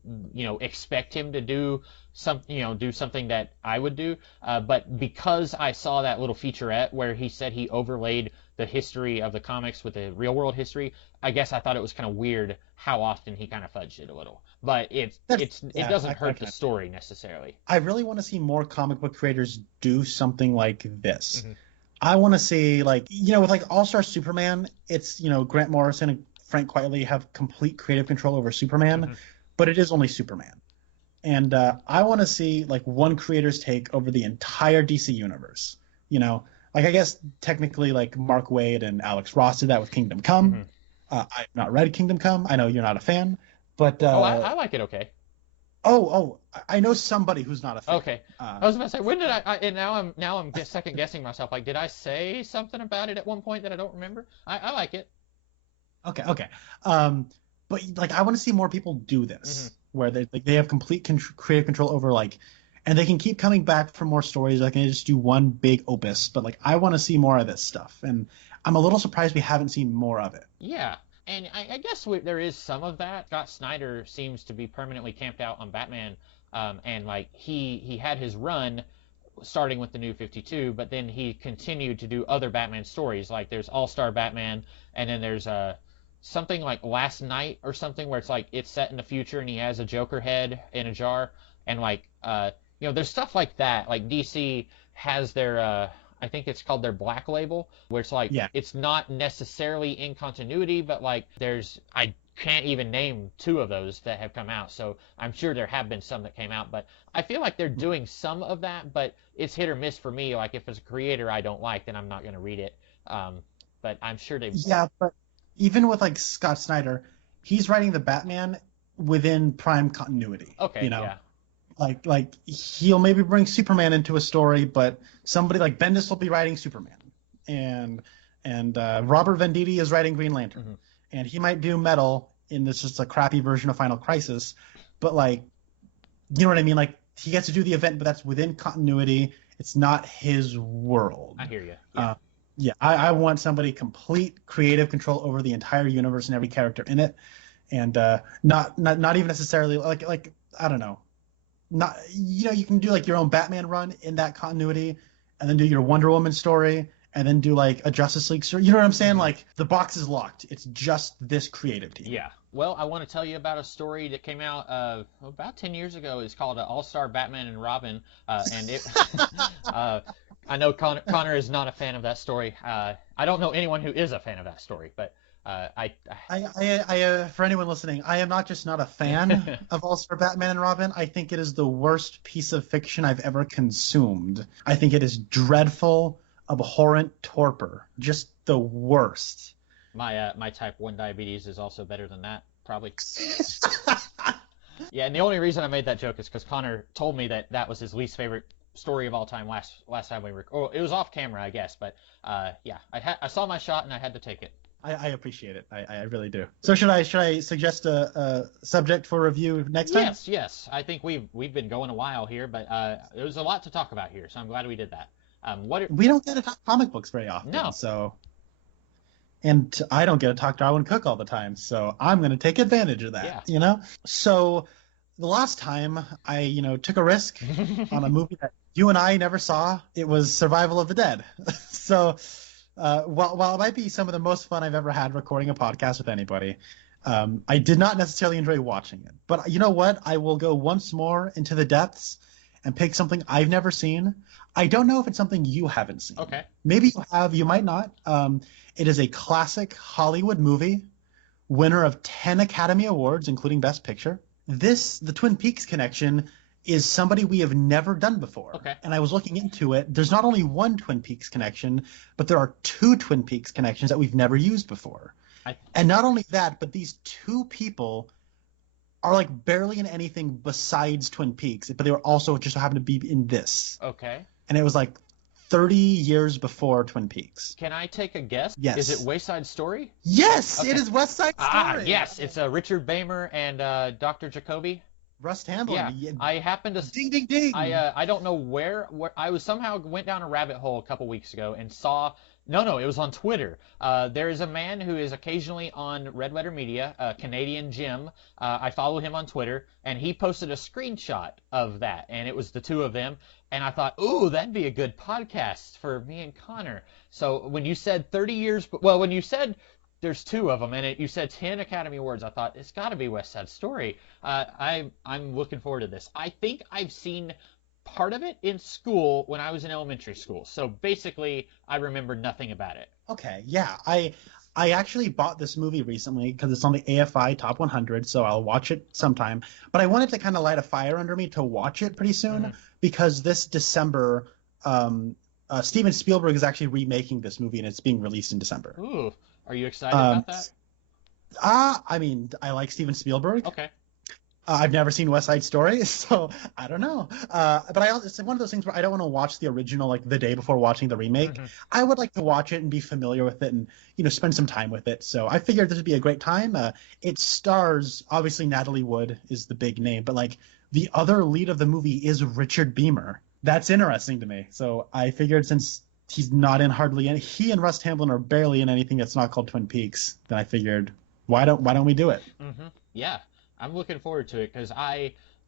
expect him to do something that I would do. But because I saw that little featurette where he said he overlaid the history of the comics with the real world history, I guess I thought it was kind of weird how often he kind of fudged it a little. But it doesn't hurt the story necessarily. I really want to see more comic book creators do something like this. I want to see with like All-Star Superman, it's Grant Morrison and Frank Quitely have complete creative control over Superman, but it is only Superman. And I want to see like one creator's take over the entire DC universe. Like I guess technically like Mark Waid and Alex Ross did that with Kingdom Come. I've not read Kingdom Come. I know you're not a fan, but I like it. Okay. I know somebody who's not a fan. Okay. I was about to say, when did and now I'm second guessing myself. Like, did I say something about it at one point that I don't remember? I like it. Okay. But like I want to see more people do this, where they have complete creative control over and they can keep coming back for more stories. Like they just do one big opus, but like I want to see more of this stuff, and I'm a little surprised we haven't seen more of it. Yeah. And I guess there is some of that. Scott Snyder seems to be permanently camped out on Batman, and like he had his run starting with the New 52, but then he continued to do other Batman stories. Like there's All-Star Batman, and then there's something like Last Night or something where it's like it's set in the future and he has a Joker head in a jar, and like there's stuff like that. Like DC has their I think it's called their Black Label, where it's like it's not necessarily in continuity, but like I can't even name two of those that have come out. So I'm sure there have been some that came out, but I feel like they're doing some of that, but it's hit or miss for me. Like if it's a creator I don't like, then I'm not going to read it. But I'm sure they. Yeah, but even with like Scott Snyder, he's writing the Batman within prime continuity. Okay. Yeah. Like he'll maybe bring Superman into a story, but somebody like Bendis will be writing Superman, and Robert Venditti is writing Green Lantern, and he might do Metal in this just a crappy version of Final Crisis, but like, you know what I mean? Like he gets to do the event, but that's within continuity. It's not his world. I hear you. Yeah. I want somebody complete creative control over the entire universe and every character in it, and not even necessarily like I don't know. Not you can do like your own Batman run in that continuity, and then do your Wonder Woman story, and then do like a Justice League story. You know what I'm saying? Like the box is locked. It's just this creative team. Yeah. Well, I want to tell you about a story that came out about 10 years ago. It's called All-Star Batman and Robin, and it. I know Connor is not a fan of that story. I don't know anyone who is a fan of that story, but. I for anyone listening, I am not just not a fan of All-Star Batman and Robin. I think it is the worst piece of fiction I've ever consumed. I think it is dreadful, abhorrent torpor. Just the worst. My type 1 diabetes is also better than that, probably. Yeah, and the only reason I made that joke is because Connor told me that was his least favorite story of all time last time we Oh, it was off camera, I guess, but yeah, I saw my shot and I had to take it. I appreciate it. I really do. So should I suggest a subject for review next time? Yes. I think we've been going a while here, but there was a lot to talk about here, so I'm glad we did that. We don't get to talk comic books very often, No. so. And I don't get to talk Darwin Cook all the time, so I'm going to take advantage of that, So the last time I, took a risk on a movie that you and I never saw, it was Survival of the Dead. So while it might be some of the most fun I've ever had recording a podcast with anybody, I did not necessarily enjoy watching it. But you know what? I will go once more into the depths and pick something I've never seen. I don't know if it's something you haven't seen. Okay. Maybe you have, you might not. It is a classic Hollywood movie, winner of 10 Academy Awards, including Best Picture. The Twin Peaks connection is somebody we have never done before. Okay. And I was looking into it. There's not only one Twin Peaks connection, but there are 2 Twin Peaks connections that we've never used before. And not only that, but these 2 people are like barely in anything besides Twin Peaks, but they were also just happen to be in this. Okay. And it was like 30 years before Twin Peaks. Can I take a guess? Yes. Is it West Side Story? Yes, Okay. It is West Side Story. Ah, yes. It's Richard Beymer and Dr. Jacoby. Russ Tamblyn. Yeah. I happened to... Ding, ding, ding. I don't know where I was somehow went down a rabbit hole a couple weeks ago and saw... No, it was on Twitter. There is a man who is occasionally on Red Letter Media, Canadian Jim. I follow him on Twitter, and he posted a screenshot of that, and it was the 2 of them. And I thought, ooh, that'd be a good podcast for me and Connor. So when you said 30 years, when you said there's 2 of them, and you said 10 Academy Awards, I thought it's got to be West Side Story. I'm looking forward to this. I think I've seen part of it in school when I was in elementary school. So basically, I remember nothing about it. Okay, yeah. I actually bought this movie recently because it's on the AFI Top 100, so I'll watch it sometime. But I wanted to kind of light a fire under me to watch it pretty soon because this December, Steven Spielberg is actually remaking this movie and it's being released in December. Ooh, are you excited about that? I mean, I like Steven Spielberg. Okay. I've never seen West Side Story, so I don't know. But it's one of those things where I don't want to watch the original like the day before watching the remake. I would like to watch it and be familiar with it and spend some time with it. So I figured this would be a great time. It stars obviously Natalie Wood is the big name, but like the other lead of the movie is Richard Beymer. That's interesting to me. So I figured since he's not in hardly any, he and Russ Tamblyn are barely in anything that's not called Twin Peaks, then I figured why don't we do it? Yeah. I'm looking forward to it because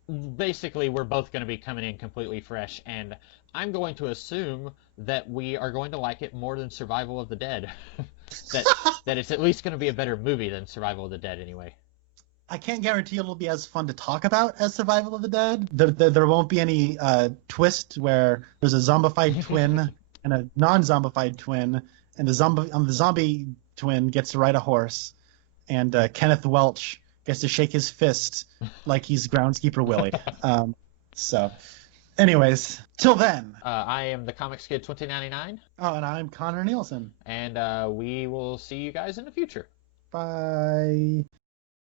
we're both going to be coming in completely fresh, and I'm going to assume that we are going to like it more than Survival of the Dead. that it's at least going to be a better movie than Survival of the Dead anyway. I can't guarantee it'll be as fun to talk about as Survival of the Dead. There won't be any twist where there's a zombified twin and a non-zombified twin, and the zombie twin gets to ride a horse, and Kenneth Welch gets to shake his fist like he's Groundskeeper Willie. So, anyways, till then. I am the Comics Kid 2099. Oh, and I'm Connor Nielsen. And we will see you guys in the future. Bye.